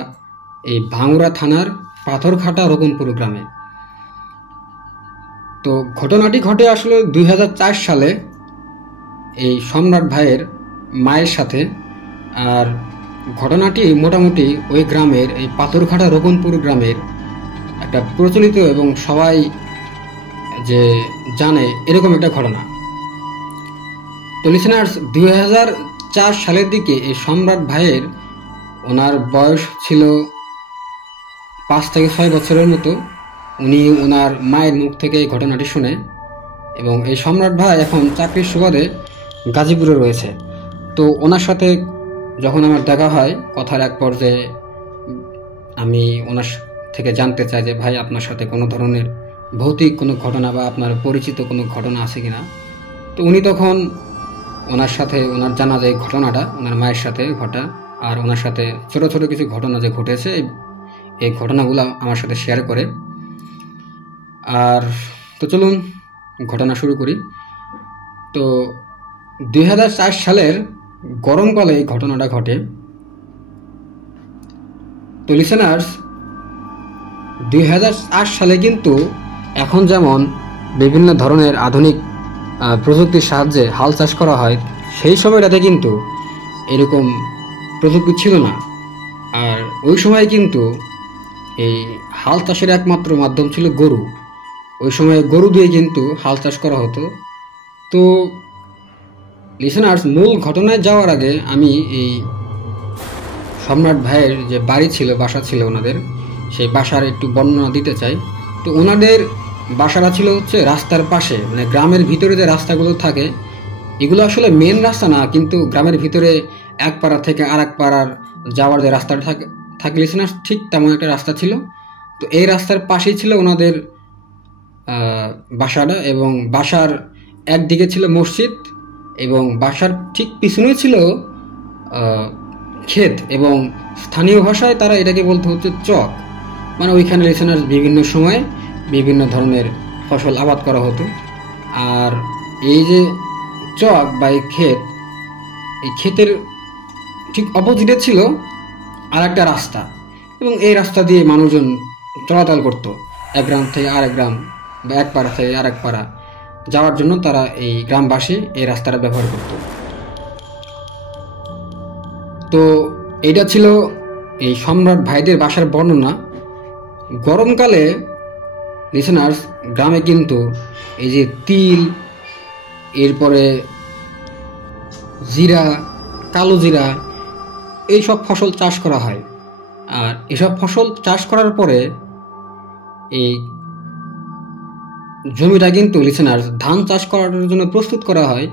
এই ভাঙ্গুড়া থানার পাথরঘাটা রতনপুর গ্রামে। তো ঘটনাটি ঘটে আসলে 2004 সালে এই সম্রাট ভাইয়ের মায়ের সাথে। আর ঘটনাটি মোটামুটি ওই গ্রামের এই পাথরঘাটা রতনপুর গ্রামের একটা প্রচলিত এবং সবাই যে জানে এরকম একটা ঘটনা। তো লিসেনার্স, 2004 সালের দিকে এই সম্রাট ভাইয়ের ওনার বয়স ছিল 5 থেকে 6 বছরের মতো। উনি ওনার মায়ের মুখ থেকে এই ঘটনাটি শুনে, এবং এই সম্রাট ভাই এখন চাকরির সুবাদে গাজীপুরে রয়েছে। তো ওনার সাথে যখন আমার দেখা হয়, কথার এক পর্যায়ে আমি ওনার থেকে জানতে চাই যে ভাই, আপনার সাথে কোনো ধরনের ভৌতিক কোনো ঘটনা বা আপনার পরিচিত কোনো ঘটনা আছে কিনা। তো উনি তখন ওনার সাথে ওনার জানা যে ঘটনাটা ওনার মায়ের সাথে ঘটা, আর ওনার সাথে ছোট কিছু ঘটনা যে ঘটেছে এই ঘটনাগুলো আমার সাথে শেয়ার করে। আর তো চলুন ঘটনা শুরু করি। তো 2004 সালের গরমকালে এই ঘটনাটা ঘটে। তো লিসেনার্স, 2004 সালে কিন্তু এখন যেমন বিভিন্ন ধরনের আধুনিক প্রযুক্তির সাহায্যে হাল চাষ করা হয়, সেই সময়টাতে কিন্তু এরকম প্রযুক্তি ছিল না। আর ওই সময় কিন্তু এই হাল চাষের একমাত্র মাধ্যম ছিল গরু। ওই সময় গরু দিয়ে কিন্তু হাল চাষ করা হতো। তো লিসেনার্স, মূল ঘটনায় যাওয়ার আগে আমি এই সম্রাট ভাইয়ের যে বাড়ি ছিল, বাসা ছিল ওনাদের, সেই বাসার একটু বর্ণনা দিতে চাই। তো ওনাদের বাসাটা ছিল হচ্ছে রাস্তার পাশে, মানে গ্রামের ভিতরে যে রাস্তাগুলো থাকে এগুলো আসলে মেন রাস্তা না, কিন্তু গ্রামের ভিতরে এক পাড়া থেকে আর এক পাড়ার যাওয়ার যে রাস্তাটা থাকে লিসেনার্স, ঠিক তেমন একটা রাস্তা ছিল। তো এই রাস্তার পাশেই ছিল ওনাদের বাসাটা, এবং বাসার একদিকে ছিল মসজিদ, এবং বাসার ঠিক পিছনেই ছিল ক্ষেত, এবং স্থানীয় ভাষায় তারা এটাকে বলতে হচ্ছে চক। মানে ওইখানে লিসেনার্স বিভিন্ন সময়ে বিভিন্ন ধরনের ফসল আবাদ করা হতো। আর এই যে চক বা এই ক্ষেত, এই ক্ষেতের ঠিক অপোজিটে ছিল আর একটা রাস্তা, এবং এই রাস্তা দিয়ে মানুষজন চলাচল করতো এক গ্রাম থেকে আরেক গ্রাম বা এক পাড়া থেকে আরেক পাড়া যাওয়ার জন্য। তারা এই গ্রামবাসী এই রাস্তাটা ব্যবহার করত। তো এটা ছিল এই সম্রাট ভাইদের বাসার বর্ণনা। গরমকালে লিসেনার্স, গ্রামে কিন্তু এই যে তিল, এরপরে জিরা, কালো জিরা, এইসব ফসল চাষ করা হয়। আর এসব ফসল চাষ করার পরে এই জমিটা কিন্তু লিসেনার্স ধান চাষ করার জন্য প্রস্তুত করা হয়।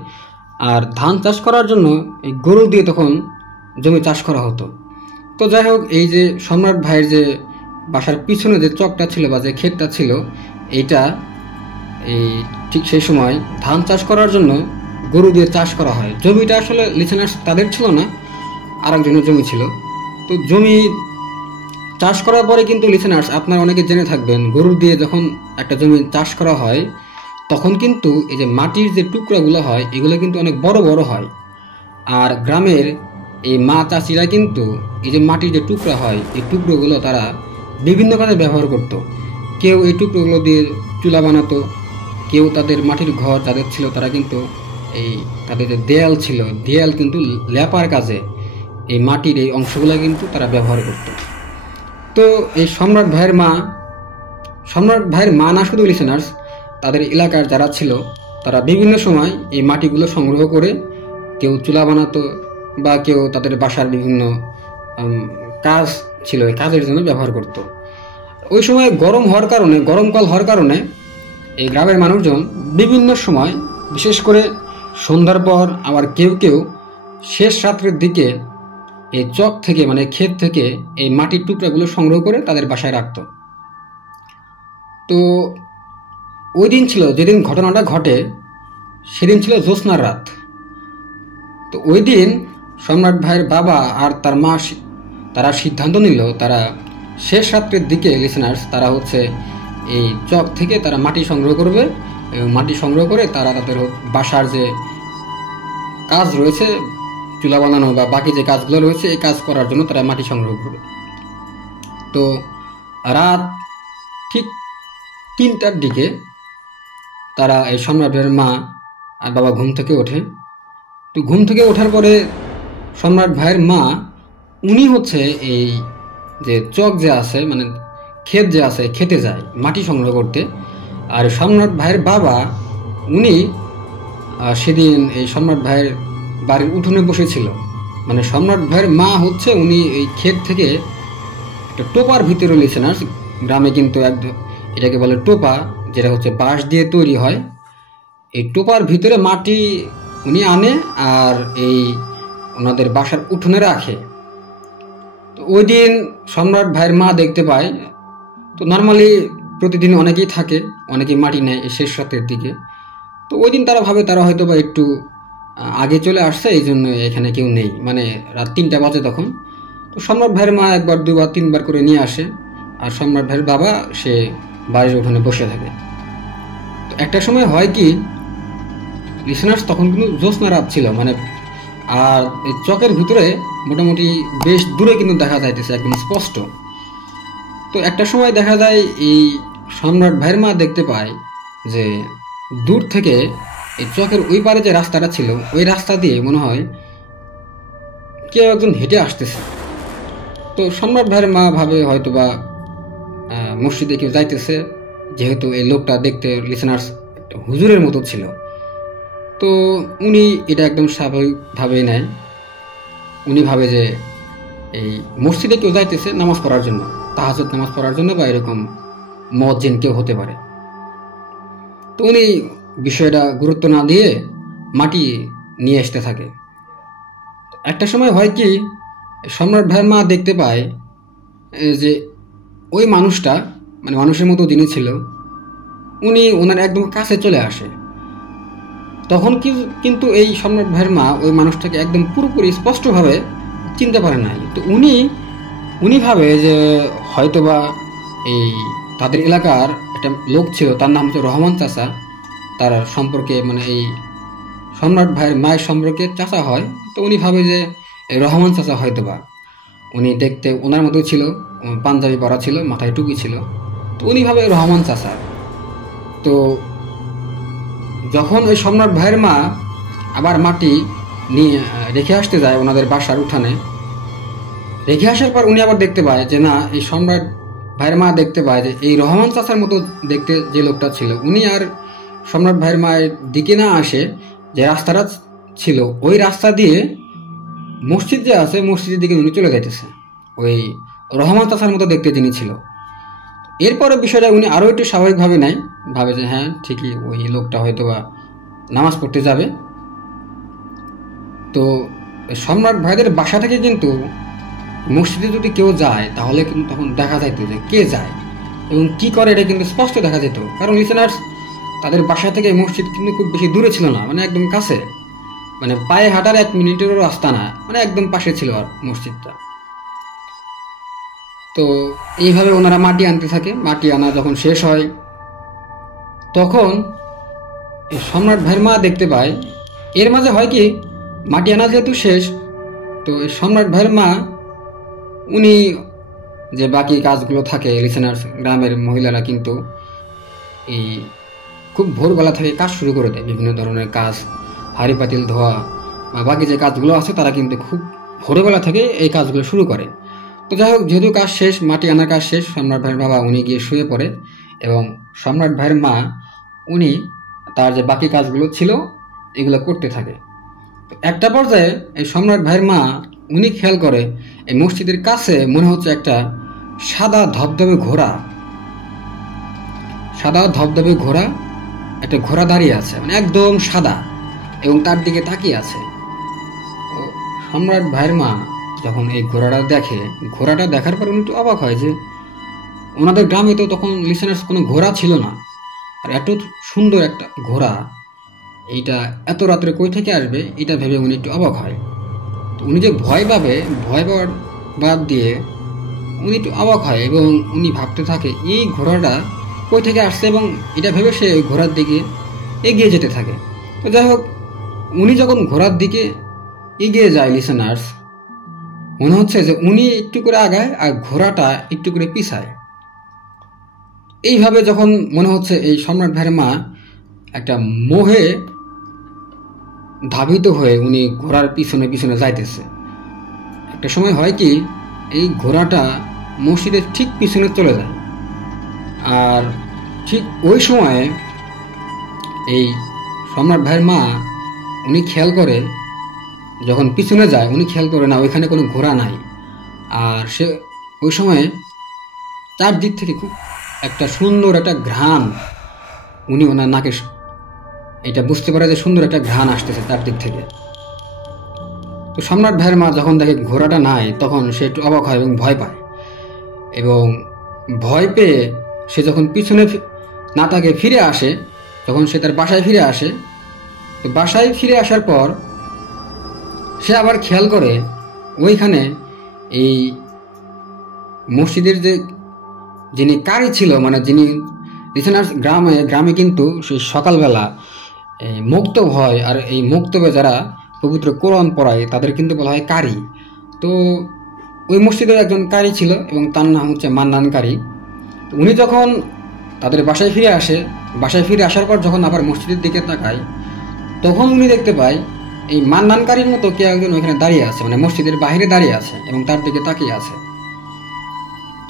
আর ধান চাষ করার জন্য এই গরু দিয়ে তখন জমি চাষ করা হতো। তো যাই হোক, এই যে সম্রাট ভাইয়ের যে বাসার পিছনে যে চকটা ছিল বা যে ক্ষেতটা ছিল, এইটা এই ঠিক সেই সময় ধান চাষ করার জন্য গরু দিয়ে চাষ করা হয়। জমিটা আসলে লিসেনার্স তাদের ছিল না, আরেকজনের জমি ছিল। তো জমি চাষ করার পরে কিন্তু লিসেনার্স আপনারা অনেকে জেনে থাকবেন, গরু দিয়ে যখন একটা জমি চাষ করা হয় তখন কিন্তু এই যে মাটির যে টুকরাগুলো হয় এগুলো কিন্তু অনেক বড় বড় হয়। আর গ্রামের এই মা চাষিরা কিন্তু এই যে মাটির যে টুকরা হয় এই টুকরোগুলো তারা বিভিন্ন কাজে ব্যবহার করত। কেউ এই টুকরোগুলো দিয়ে চুলা বানাতো, কেউ তাদের মাটির ঘর যাদের ছিল তারা কিন্তু এই তাদের যে দেয়াল ছিল দেয়াল কিন্তু লেপার কাজে এই মাটির এই অংশগুলো কিন্তু তারা ব্যবহার করত। তো এই সম্রাট ভাইয়ের মা না শুধু লিসেনার্স, তাদের এলাকার যারা ছিল তারা বিভিন্ন সময় এই মাটিগুলো সংগ্রহ করে কেউ চুলা বানাতো বা কেউ তাদের বাসার বিভিন্ন কাজ ছিল এই কাজের জন্য ব্যবহার করত। ওই সময় গরমকাল হওয়ার কারণে এই গ্রামের মানুষজন বিভিন্ন সময়, বিশেষ করে সন্ধ্যার পর, আবার কেউ কেউ শেষ রাত্রের দিকে এই চক থেকে মানে ক্ষেত থেকে এই মাটির টুকরাগুলো সংগ্রহ করে তাদের বাসায় রাখত। তো ওই দিন ছিল যেদিন ঘটনাটা ঘটে, সেদিন ছিল জ্যোৎস্নার রাত। তো ওই দিন সম্রাট ভাইয়ের বাবা আর তার মা তারা সিদ্ধান্ত নিল তারা শেষ রাত্রের দিকে লিসেনার্স তারা এই চক থেকে তারা মাটি সংগ্রহ করবে এবং মাটি সংগ্রহ করে তারা তাদের বাসার যে কাজ রয়েছে, চুলা বানানো বা বাকি যে কাজগুলো রয়েছে এই কাজ করার জন্য তারা মাটি সংগ্রহ করবে। তো রাত ঠিক 3টার দিকে তারা এই সম্রাটের মা আর বাবা ঘুম থেকে ওঠে। তো ঘুম থেকে ওঠার পরে সম্রাট ভাইয়ের মা উনি এই যে চক যে আছে মানে ক্ষেত যে আছে খেতে যায় মাটি সংগ্রহ করতে। আর সম্রাট ভাইয়ের বাবা উনি সেদিন এই সম্রাট ভাইয়ের বাড়ির উঠোনে বসেছিল। মানে সম্রাট ভাইয়ের মা উনি এই ক্ষেত থেকে একটা টোপার ভিতরে লিসেনার্স, গ্রামে কিন্তু এটাকে বলে টোপা, যেটা বাঁশ দিয়ে তৈরি হয়। এই টোপার ভিতরে মাটি উনি আনে আর এই ওনাদের বাসার উঠোনে রাখে। তো ওই দিন সম্রাট ভাইয়ের মা দেখতে পায়, তো নর্মালি প্রতিদিন অনেকেই থাকে, অনেকেই মাটি নেয় এই শেষ রাতের দিকে। তো ওই দিন তারা ভাবে তারা হয়তো বা একটু আগে চলে আসছে, এই জন্য এখানে কেউ নেই, মানে রাত 3টা বাজে তখন। তো সম্রাট ভাইয়ের মা 1বার 2বার 3বার করে নিয়ে আসে, আর সম্রাট ভাইয়ের বাবা সে বাড়ির উঠোনে বসে থাকে। তো একটা সময় হয় কি লিসেনার্স, তখন কিন্তু জ্যোৎস্না রাত ছিল, মানে আর এই চকের ভিতরে মোটামুটি বেশ দূরে কিন্তু দেখা যাইতেছে একদম স্পষ্ট। তো একটা সময় দেখা যায় এই সম্রাট ভাইয়ের মা দেখতে পায় যে দূর থেকে এই চকের ওই পারে যে রাস্তাটা ছিল ওই রাস্তা দিয়ে মনে হয় কেউ একজন হেঁটে আসতেছে। তো সম্রাট ভাইয়ের মা ভাবে হয়তোবা মসজিদে কেউ যাইতেছে, যেহেতু এই লোকটা দেখতে লিসেনার্স হুজুরের মতো ছিল। তো উনি এটা একদম স্বাভাবিকভাবেই নেয়। উনি ভাবে যে এই মসজিদে কেউ যাইতেছে নামাজ পড়ার জন্য, তাহাজ্জুদ নামাজ পড়ার জন্য, বা এরকম মুয়াজ্জিন কেউ হতে পারে। তো উনি বিষয়টা গুরুত্ব না দিয়ে মাটি নিয়ে আসতে থাকে। একটা সময় হয় কি সম্রাট ভাইয়ের মা দেখতে পায় যে ওই মানুষটা, মানে মানুষের মতো যিনি ছিল, উনি ওনার একদম কাছে চলে আসে। তখন কিন্তু এই সম্রাট ভাইয়ের মা ওই মানুষটাকে একদম পুরোপুরি স্পষ্টভাবে চিনতে পারে নাই। তো উনি ভাবে যে হয়তোবা এই তাদের এলাকার একটা লোক ছিল, তার নাম রহমান চাচা, তার সম্পর্কে মানে এই সম্রাট ভাইয়ের মায়ের সম্পর্কে চাচা হয়। তো উনি ভাবে যে এই রহমান চাচা হয়তোবা, উনি দেখতে ওনার মতো ছিল, পাঞ্জাবি পরা ছিল, মাথায় টুপি ছিল। তো উনি ভাবে রহমান চাচা। তো যখন ওই সম্রাট ভাইয়ের মা আবার মাটি নিয়ে রেখে আসতে যায় ওনাদের বাসার উঠানে, রেখে আসার পর উনি আবার দেখতে পায় যে না, এই সম্রাট ভাইয়ের মা দেখতে পায় যে এই রহমান চাচার মতো দেখতে যে লোকটা ছিল উনি আর সম্রাট ভাইয়ের মায়ের দিকে না আসে, যে রাস্তাটা ছিল ওই রাস্তা দিয়ে মসজিদ যে আছে মসজিদের দিকে উনি চলে যাইতেছে, ওই রহমান চাচার মতো দেখতে যিনি ছিল। এরপরে বিষয়টা উনি আরও একটু স্বাভাবিকভাবে নেয়, ভাবে যে হ্যাঁ ঠিকই ওই লোকটা হয়তো বা নামাজ পড়তে যাবে। তো সম্রাট ভাইদের বাসা থেকে কিন্তু মসজিদে যদি কেউ যায় তাহলে কিন্তু তখন দেখা যাইত যে কে যায় এবং কি করে, এটা কিন্তু স্পষ্ট দেখা যেত। কারণ লিসেনার্স, তাদের বাসা থেকে মসজিদ কিন্তু খুব বেশি দূরে ছিল না, মানে একদম কাছে। মানে পায়ে হাঁটার 1 মিনিটেরও রাস্তা না, মানে একদম পাশে ছিল আর মসজিদটা। তো এইভাবে ওনারা মাটি আনতে থাকে। মাটি আনা যখন শেষ হয় তখন এই সম্রাট ভাইয়ের মা দেখতে পায়, এর মাঝে হয় কি, মাটি আনা যেহেতু শেষ, তো এই সম্রাট ভাইয়ের মা উনি যে বাকি কাজগুলো থাকে, লিসেনার্স গ্রামের মহিলারা কিন্তু এই খুব ভোরবেলা থেকে কাজ শুরু করে দেয়। বিভিন্ন ধরনের কাজ, হাঁড়ি পাতিল ধোয়া বা বাকি যে কাজগুলো আছে তারা কিন্তু খুব ভোরবেলা থেকে এই কাজগুলো শুরু করে। তো যাই হোক, যেহেতু কাজ শেষ, মাটি আনার কাজ শেষ, সম্রাট ভাইয়ের বাবা উনি গিয়ে শুয়ে পড়ে এবং সম্রাট ভাইয়ের মা উনি তার যে বাকি কাজগুলো ছিল এগুলো করতে থাকে। তো একটা পর্যায়ে এই সম্রাট ভাইয়ের মা উনি খেয়াল করে এই মসজিদের কাছে মনে হচ্ছে একটা সাদা ধবধবে ঘোড়া, সাদা ধবধবে ঘোড়া, একটা ঘোড়া দাঁড়িয়ে আছে, মানে একদম সাদা, এবং তার দিকে তাকিয়ে আছে। সম্রাট ভাইয়ের মা যখন এই ঘোড়াটা দেখে, ঘোড়াটা দেখার পর উনি একটু অবাক হয় যে ওনাদের গ্রামে তো তখন লিসেনার্স কোনো ঘোড়া ছিল না, আর এত সুন্দর একটা ঘোড়া এইটা এত রাত্রে কই থেকে আসবে, এটা ভেবে উনি একটু অবাক হয়। তো উনি যে ভয় পাবে, ভয় পাওয়ার বাদ দিয়ে উনি একটু অবাক হয় এবং উনি ভাবতে থাকে এই ঘোড়াটা কই থেকে আসছে, এবং এটা ভেবে সে ওই ঘোড়ার দিকে এগিয়ে যেতে থাকে। তো যাই হোক, উনি যখন ঘোড়ার দিকে এগিয়ে যায়, লিসেনার্স মনে হচ্ছে যে উনি একটু করে আগায় আর ঘোড়াটা একটু করে পিছায়। এইভাবে যখন মনে হচ্ছে এই সম্রাট ভাইয়ের মা একটা মোহে ধাবিত হয়ে উনি ঘোড়ার পিছনে পিছনে যাইতেছে, একটা সময় হয় কি, এই ঘোড়াটা মসজিদের ঠিক পিছনে চলে যায়। আর ঠিক ওই সময়ে এই সম্রাট ভাইয়ের মা উনি খেয়াল করে, যখন পিছনে যায় উনি খেয়াল করে না ওইখানে কোনো ঘোড়া নাই। আর সে ওই সময়ে চারদিক থেকে খুব একটা সুন্দর একটা ঘ্রাণ, উনি ওনার নাকে এটা বুঝতে পারে যে সুন্দর একটা ঘ্রাণ আসতেছে চারদিক থেকে। তো সম্রাট ভাইয়ের মা যখন দেখে ঘোড়াটা নাই, তখন সে একটু অবাক হয় এবং ভয় পায়, এবং ভয় পেয়ে সে যখন পিছনে না তাকে ফিরে আসে, যখন সে তার বাসায় ফিরে আসে, তো বাসায় ফিরে আসার পর সে আবার খেয়াল করে ওইখানে এই মসজিদের যে যিনি কারি ছিল, মানে যিনি লিসেনার্স গ্রামে কিন্তু সেই সকালবেলা এই মুক্তব হয়, আর এই মুক্তবে যারা পবিত্র কোরআন পড়ায় তাদের কিন্তু বলা হয় কারি। তো ওই মসজিদের একজন কারি ছিল এবং তার নাম হচ্ছে মান্নান কারি। উনি যখন তাদের বাসায় ফিরে আসে, বাসায় ফিরে আসার পর যখন আবার মসজিদের দিকে তাকায়, তখন উনি দেখতে পায় এই মান্নানকারীর মতো কে একজন ওইখানে দাঁড়িয়ে আছে, মানে মসজিদের বাইরে দাঁড়িয়ে আছে এবং তার দিকে তাকিয়ে আছে।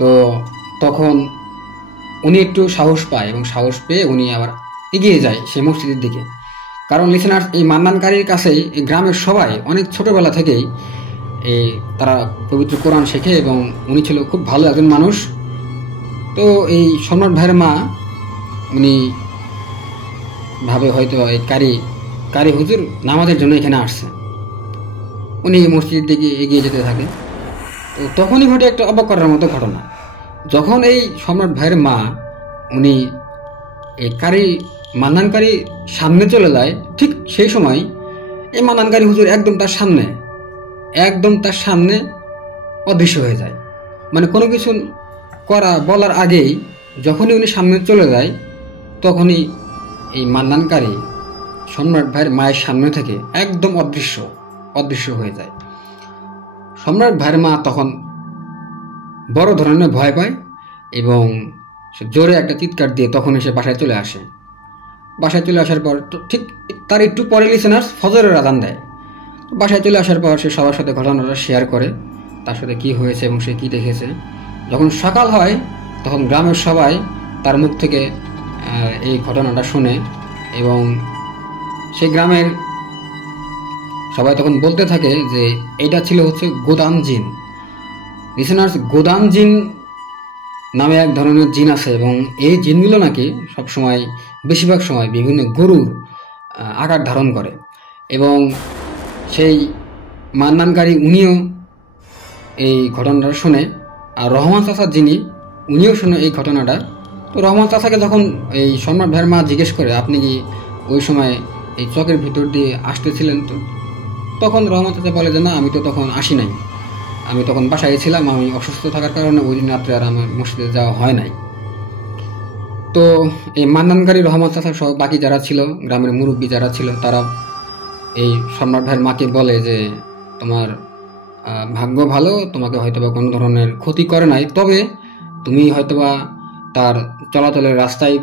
তো তখন উনি একটু সাহস পায় এবং সাহস পেয়ে উনি আবার এগিয়ে যায় সেই মসজিদের দিকে। কারণ লিসেনার্স এই মান্নানকারীর কাছেই এই গ্রামের সবাই অনেক ছোটোবেলা থেকেই এই তারা পবিত্র কোরআন শেখে এবং উনি ছিল খুব ভালো একজন মানুষ। তো এই সম্রাট ভাইয়ের মা উনি ভাবে হয়তো এই কারি হুজুর নামাজের জন্য এখানে আসছে, উনি মসজিদের দিকে এগিয়ে যেতে থাকে। তো তখনই ঘটে একটা অবাক করার মতো ঘটনা। যখন এই সম্রাট ভাইয়ের মা উনি এই মান্নানকারী সামনে চলে যায়, ঠিক সেই সময় এই মান্নানকারী হুজুর একদম তার সামনে অদৃশ্য হয়ে যায়। মানে কোনো কিছু বলার আগেই যখনই উনি সামনে চলে যায়, তখনই এই মান্নানকারী সম্রাট ভাইয়ের মায়ের সামনে থেকে একদম অদৃশ্য হয়ে যায়। সম্রাট ভাইয়ের মা তখন বড় ধরনের ভয় পায় এবং সে জোরে একটা চিৎকার দিয়ে তখন এসে বাসায় চলে আসে। বাসায় চলে আসার পর ঠিক তার একটু পরে লিসেনার্স ফজরের আযান দেয়। বাসায় চলে আসার পর সে সবার সাথে ঘটনাটা শেয়ার করে, তার সাথে কি হয়েছে এবং সে কি দেখেছে। যখন সকাল হয় তখন গ্রামের সবাই তার মুখ থেকে এই ঘটনাটা শুনে এবং সেই গ্রামের সবাই তখন বলতে থাকে যে এটা ছিল হচ্ছে গোদাম জিন। লিসেনার্স, গোদাম জিন নামে এক ধরনের জিন আছে এবং এই জিনগুলো নাকি সবসময় বেশিরভাগ সময় বিভিন্ন গরুর আকার ধারণ করে। এবং সেই মান্নানকারী উনিও এই ঘটনাটা শুনে, আর রহমান চাচা যিনি উনিও শুনে এই ঘটনাটা। তো রহমান চাচাকে যখন এই সম্রাট ভাইয়ের মা জিজ্ঞেস করে আপনি কি ওই সময় এই চকের ভিতর দিয়ে আসতেছিলেন, তো তখন রহমান চাচা বলে যে না, আমি তো তখন আসি নাই, আমি তখন বাসায় ছিলাম, আমি অসুস্থ থাকার কারণে ওই দিন রাত্রে আর আমার মসজিদে যাওয়া হয় নাই। তো এই মান্নানকারী রহমান চাচা সহ বাকি যারা ছিল, গ্রামের মুরব্বী যারা ছিল, তারা এই সম্রাট ভাইয়ের মাকে বলে যে তোমার ভাগ্য ভালো, তোমাকে হয়তোবা কোনো ধরনের ক্ষতি করে নাই, তবে তুমি হয়তোবা তার চলাচলের রাস্তায়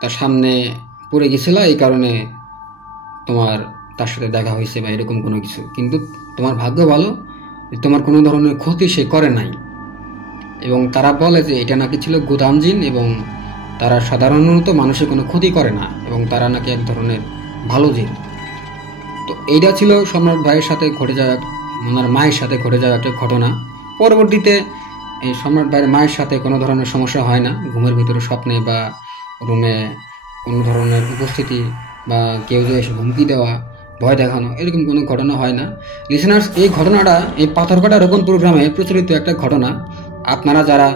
তার সামনে পড়ে গেছিলা, এই কারণে তোমার তার সাথে দেখা হয়েছে বা এরকম কোনো কিছু, কিন্তু তোমার ভাগ্য ভালো, তোমার কোনো ধরনের ক্ষতি সে করে নাই। এবং তারা বলে যে এটা নাকি ছিল গুদাম জিন, এবং তারা সাধারণত মানুষের কোনো ক্ষতি করে না, এবং তারা নাকি এক ধরনের ভালো জিন। তো এইটা ছিল সম্রাট ভাইয়ের সাথে ঘটে যাওয়া, ওনার মায়ের সাথে ঘটে যাওয়া একটা ঘটনা। পরবর্তীতে এই সম্রাট ভাইয়ের মায়ের সাথে কোনো ধরনের সমস্যা হয় না, ঘুমের ভিতরে স্বপ্নে বা রুমে কোনো ধরনের উপস্থিতি বা কেউ যে এসে হুমকি দেওয়া, ভয় দেখানো, এরকম কোনো ঘটনা হয় না। লিসেনার্স, এই ঘটনাটা এই পাথরঘাটা রোকনপুর গ্রামে প্রচলিত একটা ঘটনা। আপনারা যারা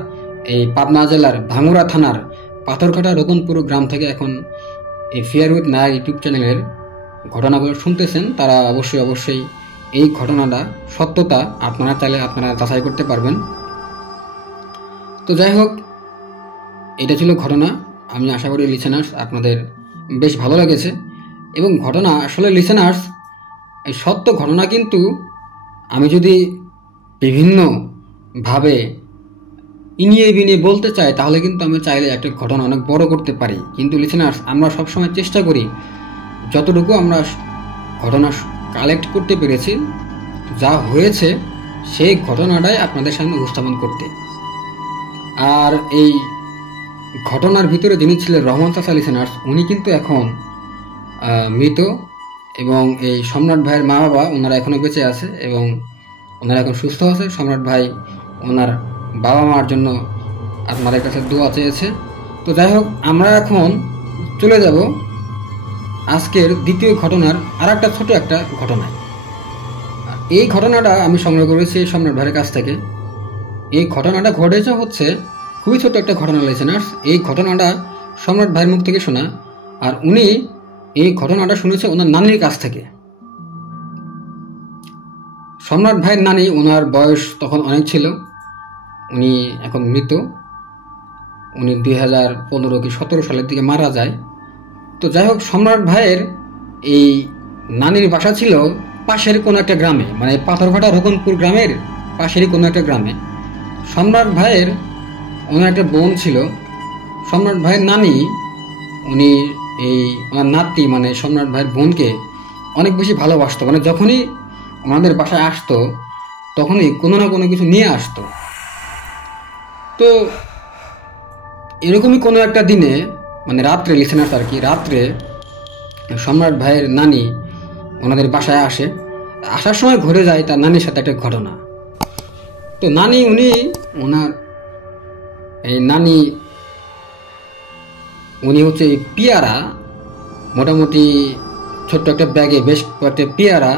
এই পাবনা জেলার ভাঙ্গুড়া থানার পাথরঘাটা রোকনপুর গ্রাম থেকে এখন এই ফেয়ার উইথ নায়ার ইউটিউব চ্যানেলের ঘটনাগুলো শুনতেছেন, তারা অবশ্যই এই ঘটনাটা সত্যতা আপনারা চাইলে আপনারা যাচাই করতে পারবেন। তো যাই হোক, এটা ছিল ঘটনা। আমি আশা করি লিসেনার্স আপনাদের বেশ ভালো লেগেছে। এবং ঘটনা আসলে লিসেনার্স, এই সত্য ঘটনা কিন্তু আমি যদি বিভিন্নভাবে ইনিয়ে বিনিয়ে বলতে চাই, তাহলে কিন্তু আমি চাইলে একটা ঘটনা অনেক বড় করতে পারি। কিন্তু লিসেনার্স, আমরা সবসময় চেষ্টা করি যতটুকু আমরা ঘটনা কালেক্ট করতে পেরেছি, যা হয়েছে সেই ঘটনাটাই আপনাদের সামনে উপস্থাপন করতে। আর এই ঘটনার ভিতরে যিনি ছিলেন রহমান চাচা, লিসেনার্স, উনি কিন্তু এখন মৃত, এবং এই সম্রাট ভাইয়ের মা বাবা ওনারা এখনও বেঁচে আছে এবং ওনারা এখন সুস্থ আছে। সম্রাট ভাই ওনার বাবা মার জন্য আপনাদের কাছে দোয়া চেয়েছে। তো যাই হোক, আমরা এখন চলে যাব আজকের দ্বিতীয় ঘটনার আর একটা ছোট একটা ঘটনায়। এই ঘটনাটা আমি সংগ্রহ করেছি সম্রাট ভাইয়ের কাছ থেকে। এই ঘটনাটা ঘটেছে হচ্ছে খুবই ছোট একটা ঘটনা লিসেনার্স। এই ঘটনাটা সম্রাট ভাইয়ের মুখ থেকে শোনা, আর উনি এই ঘটনাটা শুনেছে ওনার নানির কাছ থেকে। সম্রাট ভাইয়ের নানি, ওনার বয়স তখন অনেক ছিল, উনি এখন মৃত। উনি 2015 কি 17 সালের দিকে মারা যায়। তো যাই হোক, সম্রাট ভাইয়ের এই নানির বাসা ছিল পাশের কোনো একটা গ্রামে, মানে পাথরঘাটা রোকনপুর গ্রামের পাশেরই কোনো একটা গ্রামে। সম্রাট ভাইয়ের ওনার একটা বোন ছিল। সম্রাট ভাইয়ের নানি, উনি এই ওনার নাতি মানে সম্রাট ভাইয়ের বোনকে অনেক বেশি ভালোবাসতো। মানে যখনই ওনাদের বাসায় আসতো তখনই কোনো না কোনো কিছু নিয়ে আসতো। তো এরকমই কোনো একটা দিনে, মানে রাত্রে লিসেনার্স আর কি, রাত্রে সম্রাট ভাইয়ের নানি ওনাদের বাসায় আসে। আসার সময় ঘুরে যায় তার নানির সাথে একটা ঘটনা। তো নানি, ওনার এই নানি, উনি হচ্ছে এই পেয়ারা, মোটামুটি ছোট্ট একটা ব্যাগে বেশ কয়েকটা পেয়ারা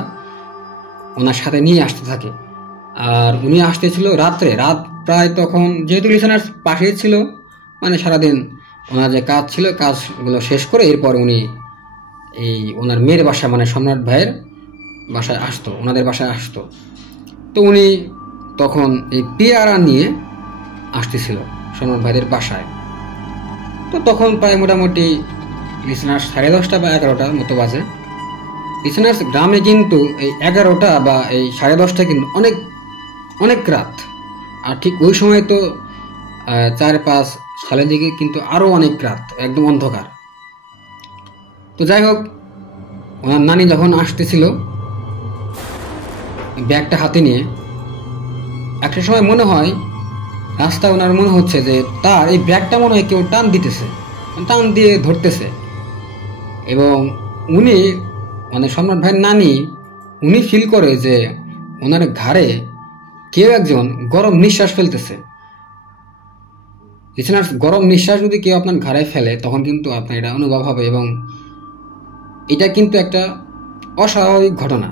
ওনার সাথে নিয়ে আসতে থাকে। আর উনি আসতেছিল রাত্রে, রাত প্রায় তখন, যেহেতু লিসেনার্স পাশেই ছিল, মানে সারাদিন ওনার যে কাজ ছিল কাজগুলো শেষ করে এরপর উনি এই ওনার মেয়ের বাসায়, মানে সম্রাট ভাইয়ের বাসায় আসতো, ওনাদের বাসায় আসতো। তো উনি তখন এই পেয়ারা নিয়ে আসতেছিল সম্রাট ভাইদের বাসায়। তো তখন প্রায় মোটামুটি লিসেনার্স 10:30 বা 11টার মতো বাজে। লিসেনার্স, গ্রামে কিন্তু এই 11টা বা এই 10:30 কিন্তু অনেক অনেক রাত। আর ঠিক ওই সময় তো 4-5 সালের দিকে কিন্তু আরও অনেক রাত, একদম অন্ধকার। তো যাই হোক, ওনার নানি যখন আসতেছিল ব্যাগটা হাতে নিয়ে, একটা সময় মনে হয় রাস্তায় ওনার মনে হচ্ছে যে তার এই ব্যাগটা মনে হয় কেউ টান দিতেছে, টান দিয়ে ধরতেছে। এবং উনি, মানে সম্রাট ভাইয়ের নানি, উনি ফিল করে যে ওনার ঘাড়ে কেউ একজন গরম নিঃশ্বাস ফেলতেছে। লিসেনার্স, গরম নিঃশ্বাস যদি কেউ আপনার ঘাড়ে ফেলে তখন কিন্তু আপনার এটা অনুভব হবে, এবং এটা কিন্তু একটা অস্বাভাবিক ঘটনা।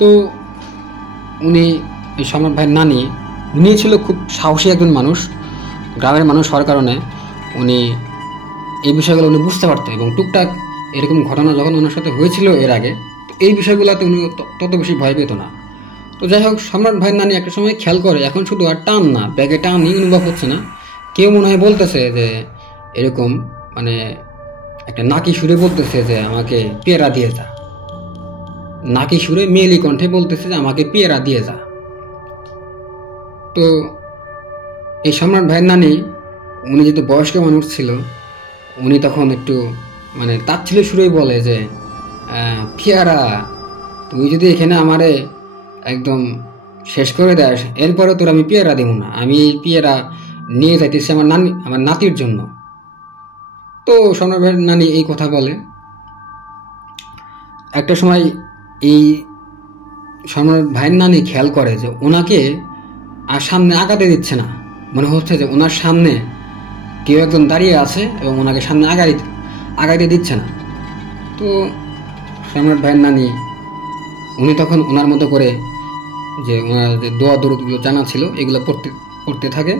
তো উনি, এই সম্রাট ভাইয়ের নানি, উনি ছিল খুব সাহসী একজন মানুষ, গ্রামের মানুষ হওয়ার কারণে উনি এই বিষয়গুলো উনি বুঝতে পারতেন। এবং টুকটাক এরকম ঘটনা যখন ওনার সাথে হয়েছিল এর আগে, এই বিষয়গুলোতে উনি তত বেশি ভয় পেত না। তো যাই হোক, সম্রাট ভাইয়ের নানি একটা সময় খেয়াল করে এখন শুধু আর টান না, ব্যাগে টানই অনুভব হচ্ছে না, কেউ মনে হয় বলতেছে যে এরকম মানে একটা নাকি সুরে বলতেছে যে আমাকে পেয়ারা দিয়ে যা, নাকি সুরে মেয়েলি কণ্ঠে বলতেছে যে আমাকে পেয়ারা দিয়ে যা। তো এই সম্রাট ভাইয়ের নানি, উনি যেহেতু বয়স্ক মানুষ ছিল, উনি তখন একটু মানে তাচ্ছিল্য সুরেই বলে যে পেয়ারা, তুই যদি এখানে আমারে একদম শেষ করে দেস, এরপরে তোর আমি পেয়ারা দেব না, আমি এই পেয়ারা নিয়ে যাইতেছি আমার নাতির জন্য। তো সম্রাট ভাইয়ের নানি এই কথা বলে। একটা সময় এই সম্রাট ভাইয়ের নানি খেয়াল করে যে ওনাকে আর সামনে আগাতে দিচ্ছে না, মনে হচ্ছে যে ওনার সামনে কেউ একজন দাঁড়িয়ে আছে এবং ওনাকে সামনে আগাইতে দিচ্ছে না। তো সম্রাট ভাইয়ের নানি উনি তখন ওনার মতো করে যে ওনার যে দোয়া দরুদগুলো জানা ছিল এগুলো পড়তে থাকে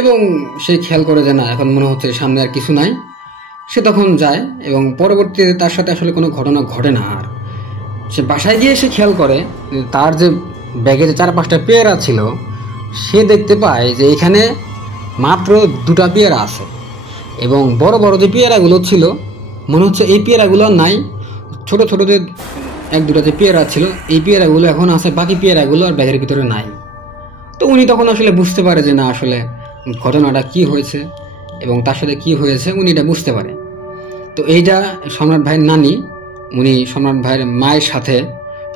এবং সে খেয়াল করে যে না, এখন মনে হচ্ছে সামনে আর কিছু নাই। সে তখন যায় এবং পরবর্তীতে তার সাথে আসলে কোনো ঘটনা ঘটে না। আর সে বাসায় গিয়ে সে খেয়াল করে যে তার যে ব্যাগে যে 4-5টা পেয়ারা ছিল, সে দেখতে পায় যে এখানে মাত্র 2টা পেয়ারা আছে এবং বড় বড় যে পেয়ারাগুলো ছিল মনে হচ্ছে এই পেয়ারাগুলো নাই, ছোট ছোট যে 1-2টা যে পেয়ারা ছিল এই পেয়ারাগুলো এখন আছে, বাকি পেয়ারাগুলো আর ব্যাগের ভিতরে নাই। তো উনি তখন আসলে বুঝতে পারে যে না, আসলে ঘটনাটা কি হয়েছে এবং তার সাথে কি হয়েছে উনি এটা বুঝতে পারে। তো এইটা সম্রাট ভাইয়ের নানি উনি সম্রাট ভাইয়ের মায়ের সাথে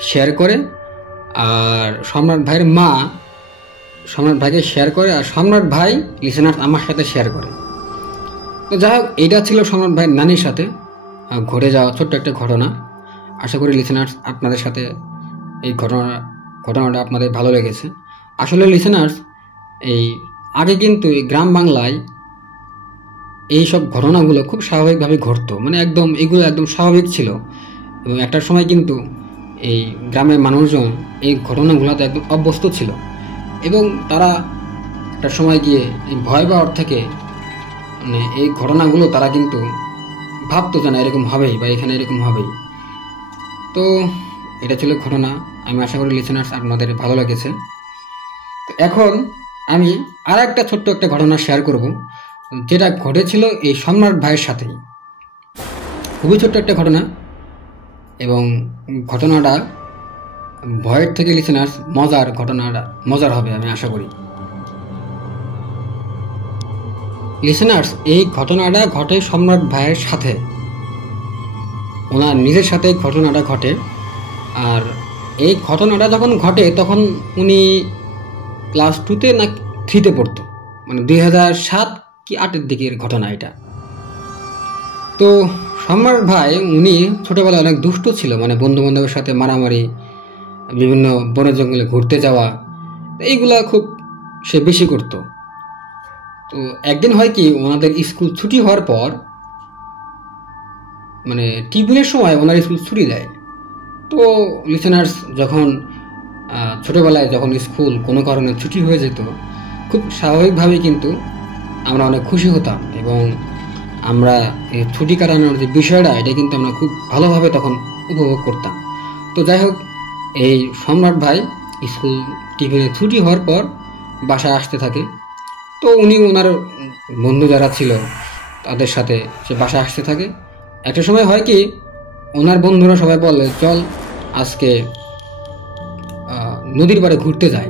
শেয়ার করে, আর সম্রাট ভাইয়ের মা সম্রাট ভাইকে শেয়ার করে, আর সম্রাট ভাই লিসেনার্স আমার সাথে শেয়ার করে। তো যাই হোক, এইটা ছিল সম্রাট ভাইয়ের নানির সাথে ঘটে যাওয়া ছোট্ট একটা ঘটনা। আশা করি লিসেনার্স আপনাদের সাথে এই ঘটনাটা আপনাদের ভালো লেগেছে। আসলে লিসেনার্স, এই আগে কিন্তু এই গ্রাম বাংলায় এই সব ঘটনাগুলো খুব স্বাভাবিকভাবে ঘটতো, মানে এগুলো একদম স্বাভাবিক ছিল এবং একটা সময় কিন্তু এই গ্রামের মানুষজন এই ঘটনাগুলোতে একদম অভ্যস্ত ছিল এবং তারা একটা সময় গিয়ে এই ভয় পাওয়ার থেকে মানে এই ঘটনাগুলো তারা কিন্তু ভাবতো যে না এরকম হবেই বা এখানে এরকম হবেই। তো এটা ছিল ঘটনা। আমি আশা করি লিসেনার্স আপনাদের ভালো লেগেছে। তো এখন আমি আর একটা ছোট্ট একটা ঘটনা শেয়ার করব, যেটা ঘটেছিল এই সম্রাট ভাইয়ের সাথেই। খুবই ছোট্ট একটা ঘটনা এবং ঘটনাটা ভয়ের থেকে লিসেনার্স মজার হবে আমি আশা করি। লিসেনার্স, এই ঘটনাটা ঘটে সম্রাট ভাইয়ের সাথে, ওনার নিজের সাথে ঘটনাটা ঘটে। আর এই ঘটনাটা যখন ঘটে তখন উনি ক্লাস 2তে না 3তে পড়তো, মানে 2007 কি 8-এর দিকের ঘটনা এটা। তো সম্রাট ভাই উনি ছোটোবেলায় অনেক দুষ্ট ছিল, মানে বন্ধু বান্ধবের সাথে মারামারি, বিভিন্ন বনে জঙ্গলে ঘুরতে যাওয়া, এইগুলা খুব সে বেশি করতো। তো একদিন হয় কি, ওনাদের স্কুল ছুটি হওয়ার পর মানে টিফিনের সময় ওনার স্কুল ছুটি দেয়। তো লিসেনার্স, যখন ছোটোবেলায় যখন স্কুল কোনো কারণে ছুটি হয়ে যেত, খুব স্বাভাবিকভাবে কিন্তু আমরা অনেক খুশি হতাম এবং আমরা এই ছুটি কাটানোর যে বিষয়টা এটা কিন্তু আমরা খুব ভালোভাবে তখন উপভোগ করতাম। তো যাই হোক, এই সম্রাট ভাই স্কুল টিফিনে ছুটি হওয়ার পর বাসায় আসতে থাকে। তো উনি ওনার বন্ধু যারা ছিল তাদের সাথে সে বাসায় আসতে থাকে। একটা সময় হয় কি, ওনার বন্ধুরা সবাই বলে চল আজকে নদীর পাড়ে ঘুরতে যাই,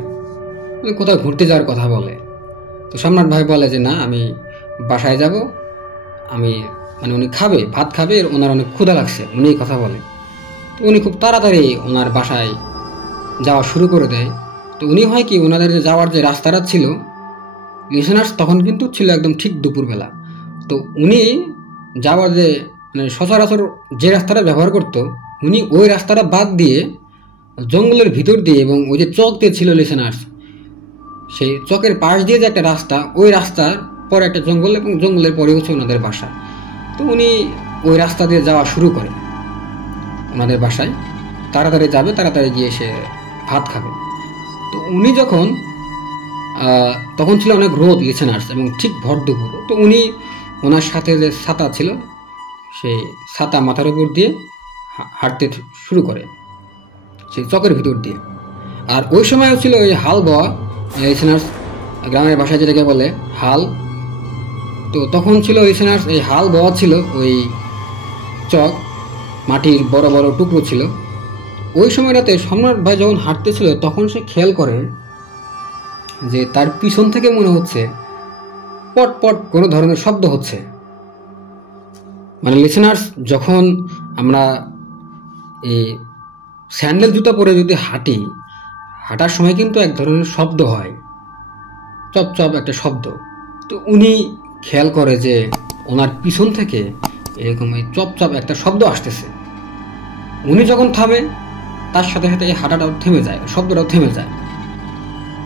কোথাও ঘুরতে যাওয়ার কথা বলে। তো সম্রাট ভাই বলে যে না, আমি বাসায় যাব, আমি মানে উনি ভাত খাবে, ওনার অনেক ক্ষুধা লাগছে, উনি এই কথা বলে। তো উনি খুব তাড়াতাড়ি ওনার বাসায় যাওয়া শুরু করে দেয়। তো উনি হয় কি, ওনাদের যাওয়ার যে রাস্তাটা ছিল লিসেনার্স তখন কিন্তু ছিল একদম ঠিক দুপুরবেলা। তো উনি যাওয়ার যে মানে সচরাচর যে রাস্তাটা ব্যবহার করত, উনি ওই রাস্তাটা বাদ দিয়ে জঙ্গলের ভিতর দিয়ে এবং ওই যে চক দিয়ে ছিল লিসেনার্স, সেই চকের পাশ দিয়ে যে একটা রাস্তা, ওই রাস্তার পরে একটা জঙ্গল এবং জঙ্গলের পরে হচ্ছে ওনাদের বাসা। তো উনি ওই রাস্তা দিয়ে যাওয়া শুরু করে ওনাদের বাসায়, তাড়াতাড়ি যাবে, তাড়াতাড়ি গিয়ে সে ভাত খাবে। তো উনি তখন ছিল অনেক রোদ লিসেনার্স এবং ঠিক ভর দুপুর। তো উনি ওনার সাথে যে ছাতা ছিল সেই ছাতা মাথার উপর দিয়ে হাঁটতে শুরু করে সেই চকের ভিতর দিয়ে। আর ওই সময় ছিল ওই হাল বওয়া, লিসেনার্স গ্রামের ভাষায় যেটাকে বলে হাল। তো তখন ছিল লিসেনার্স এই হাল বওয়া ছিল ওই চক, মাটির বড় বড় টুকরো ছিল। ওই সময়টাতে সম্রাট ভাই যখন হাঁটতেছিল তখন সে খেয়াল করে যে তার পিছন থেকে মনে হচ্ছে পট পট কোনো ধরনের শব্দ হচ্ছে। মানে লিসেনার্স, যখন আমরা এই স্যান্ডেল জুতা পরে যদি হাঁটার সময় কিন্তু এক ধরনের শব্দ হয়, চপ চপ একটা শব্দ। তো উনি খেয়াল করে যে ওনার পিছন থেকে এরকম এই চপ চপ একটা শব্দ আসতেছে। উনি যখন থামে তার সাথে সাথে এই হাঁটাটাও থেমে যায়, শব্দটাও থেমে যায়।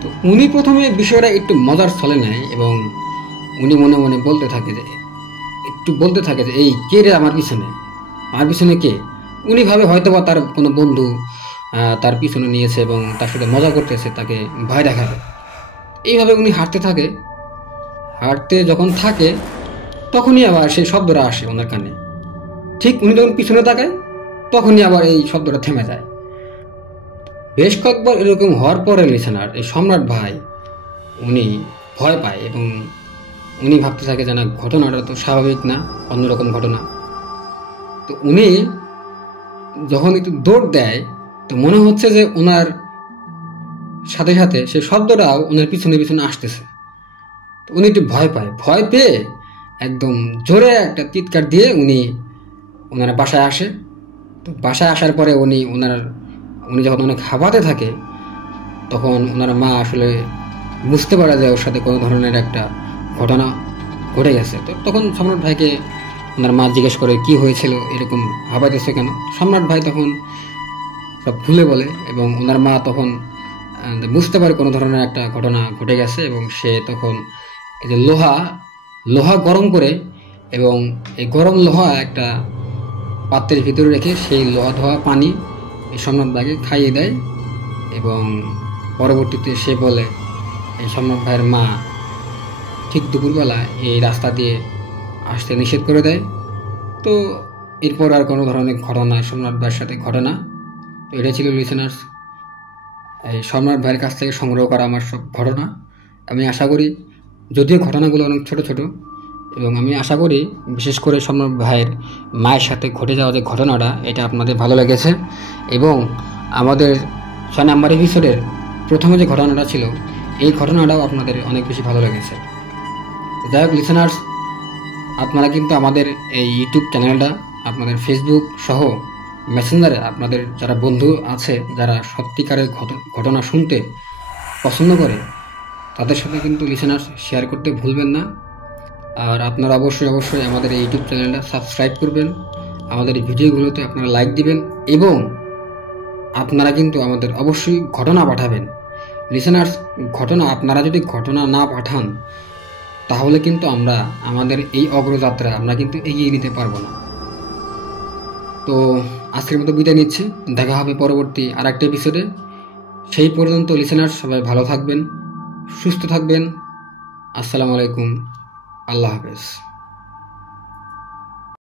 তো উনি প্রথমে বিষয়টা একটু মজার ছলে নেয় এবং উনি মনে মনে বলতে থাকে যে এই কে রে আমার পিছনে কে। উনি ভাবে হয়তো বা তার কোনো বন্ধু তার পিছনে নিয়েছে এবং তার সাথে মজা করতেছে, তাকে ভয় দেখাবে। এইভাবে উনি হাঁটতে যখন থাকে তখনই আবার সেই শব্দটা আসে ওনার কানে। ঠিক উনি যখন পিছনে তাকায় তখনই আবার এই শব্দটা থেমে যায়। বেশ কয়েকবার এরকম হওয়ার পরে লিসেনার এই সম্রাট ভাই উনি ভয় পায় এবং উনি ভাবতে থাকে যে না, ঘটনাটা তো স্বাভাবিক না, অন্যরকম ঘটনা। তো উনি যখন একটু দৌড় দেয় তো মনে হচ্ছে যে ওনার সাথে সাথে সেই শব্দটাও ওনার পিছনে পিছনে আসতেছে। তো উনি একটু ভয় পেয়ে একদম জোরে একটা চিৎকার দিয়ে ওনার বাসায় আসে। তো বাসায় আসার পরে উনি যখন অনেক হাঁপাতে থাকে তখন ওনার মা আসলে বুঝতে পারে যে ওর সাথে কোনো ধরনের একটা ঘটনা ঘটে গেছে। তো তখন সম্রাট ভাইকে ওনার মা জিজ্ঞেস করে কি হয়েছিল, এরকম হাঁপাইতেছে কেন। সম্রাট ভাই তখন সব খুলে বলে এবং ওনার মা তখন বুঝতে পারে কোনো ধরনের একটা ঘটনা ঘটে গেছে এবং সে তখন এই যে লোহা গরম করে এবং এই গরম লোহা একটা পাত্রের ভিতরে রেখে সেই লোহা ধোয়া পানি এই সম্রাট ভাইকে খাইয়ে দেয়। এবং পরবর্তীতে সে বলে এই সম্রাট ভাইয়ের মা ঠিক দুপুরবেলা এই রাস্তা দিয়ে আসতে নিষেধ করে দেয়। তো এরপর আর কোনো ধরনের ঘটনা সম্রাট ভাইয়ের সাথে ঘটে না। তো এটা ছিল লিসেনার্স এই সম্রাট ভাইয়ের কাছ থেকে সংগ্রহ করা আমার সব ঘটনা। আমি আশা করি, যদিও ঘটনাগুলো অনেক ছোট এবং আমি আশা করি বিশেষ করে সম্রাট ভাইয়ের মায়ের সাথে ঘটে যাওয়া যে ঘটনাটা, এটা আপনাদের ভালো লেগেছে এবং আমাদের 6 নম্বর এপিসোডের প্রথমে যে ঘটনাটা ছিল এই ঘটনাটাও আপনাদের অনেক বেশি ভালো লেগেছে। যাই হোক লিসেনার্স, আপনারা কিন্তু আমাদের এই ইউটিউব চ্যানেলটা আপনাদের ফেসবুক সহ মেসেঞ্জারে আপনাদের যারা বন্ধু আছে, যারা সত্যিকারের ঘটনা শুনতে পছন্দ করে, তাদের সাথে কিন্তু লিসেনার্স শেয়ার করতে ভুলবেন না। আর আপনারা অবশ্যই আমাদের এই ইউটিউব চ্যানেলটা সাবস্ক্রাইব করবেন, আমাদের এই ভিডিওগুলোতে আপনারা লাইক দিবেন এবং আপনারা কিন্তু আমাদের অবশ্যই ঘটনা পাঠাবেন। লিসেনার্স, আপনারা যদি ঘটনা না পাঠান তাহলে কিন্তু আমরা আমাদের এই অগ্রযাত্রা আমরা কিন্তু এগিয়ে নিতে পারবো না। তো আজকের মতো বিদায় নিচ্ছি, দেখা হবে পরবর্তী আরেকটা এপিসোডে। সেই পর্যন্ত লিসেনার্স সবাই ভালো থাকবেন, সুস্থ থাকবেন। আসসালামু আলাইকুম, আল্লাহ হাফেজ।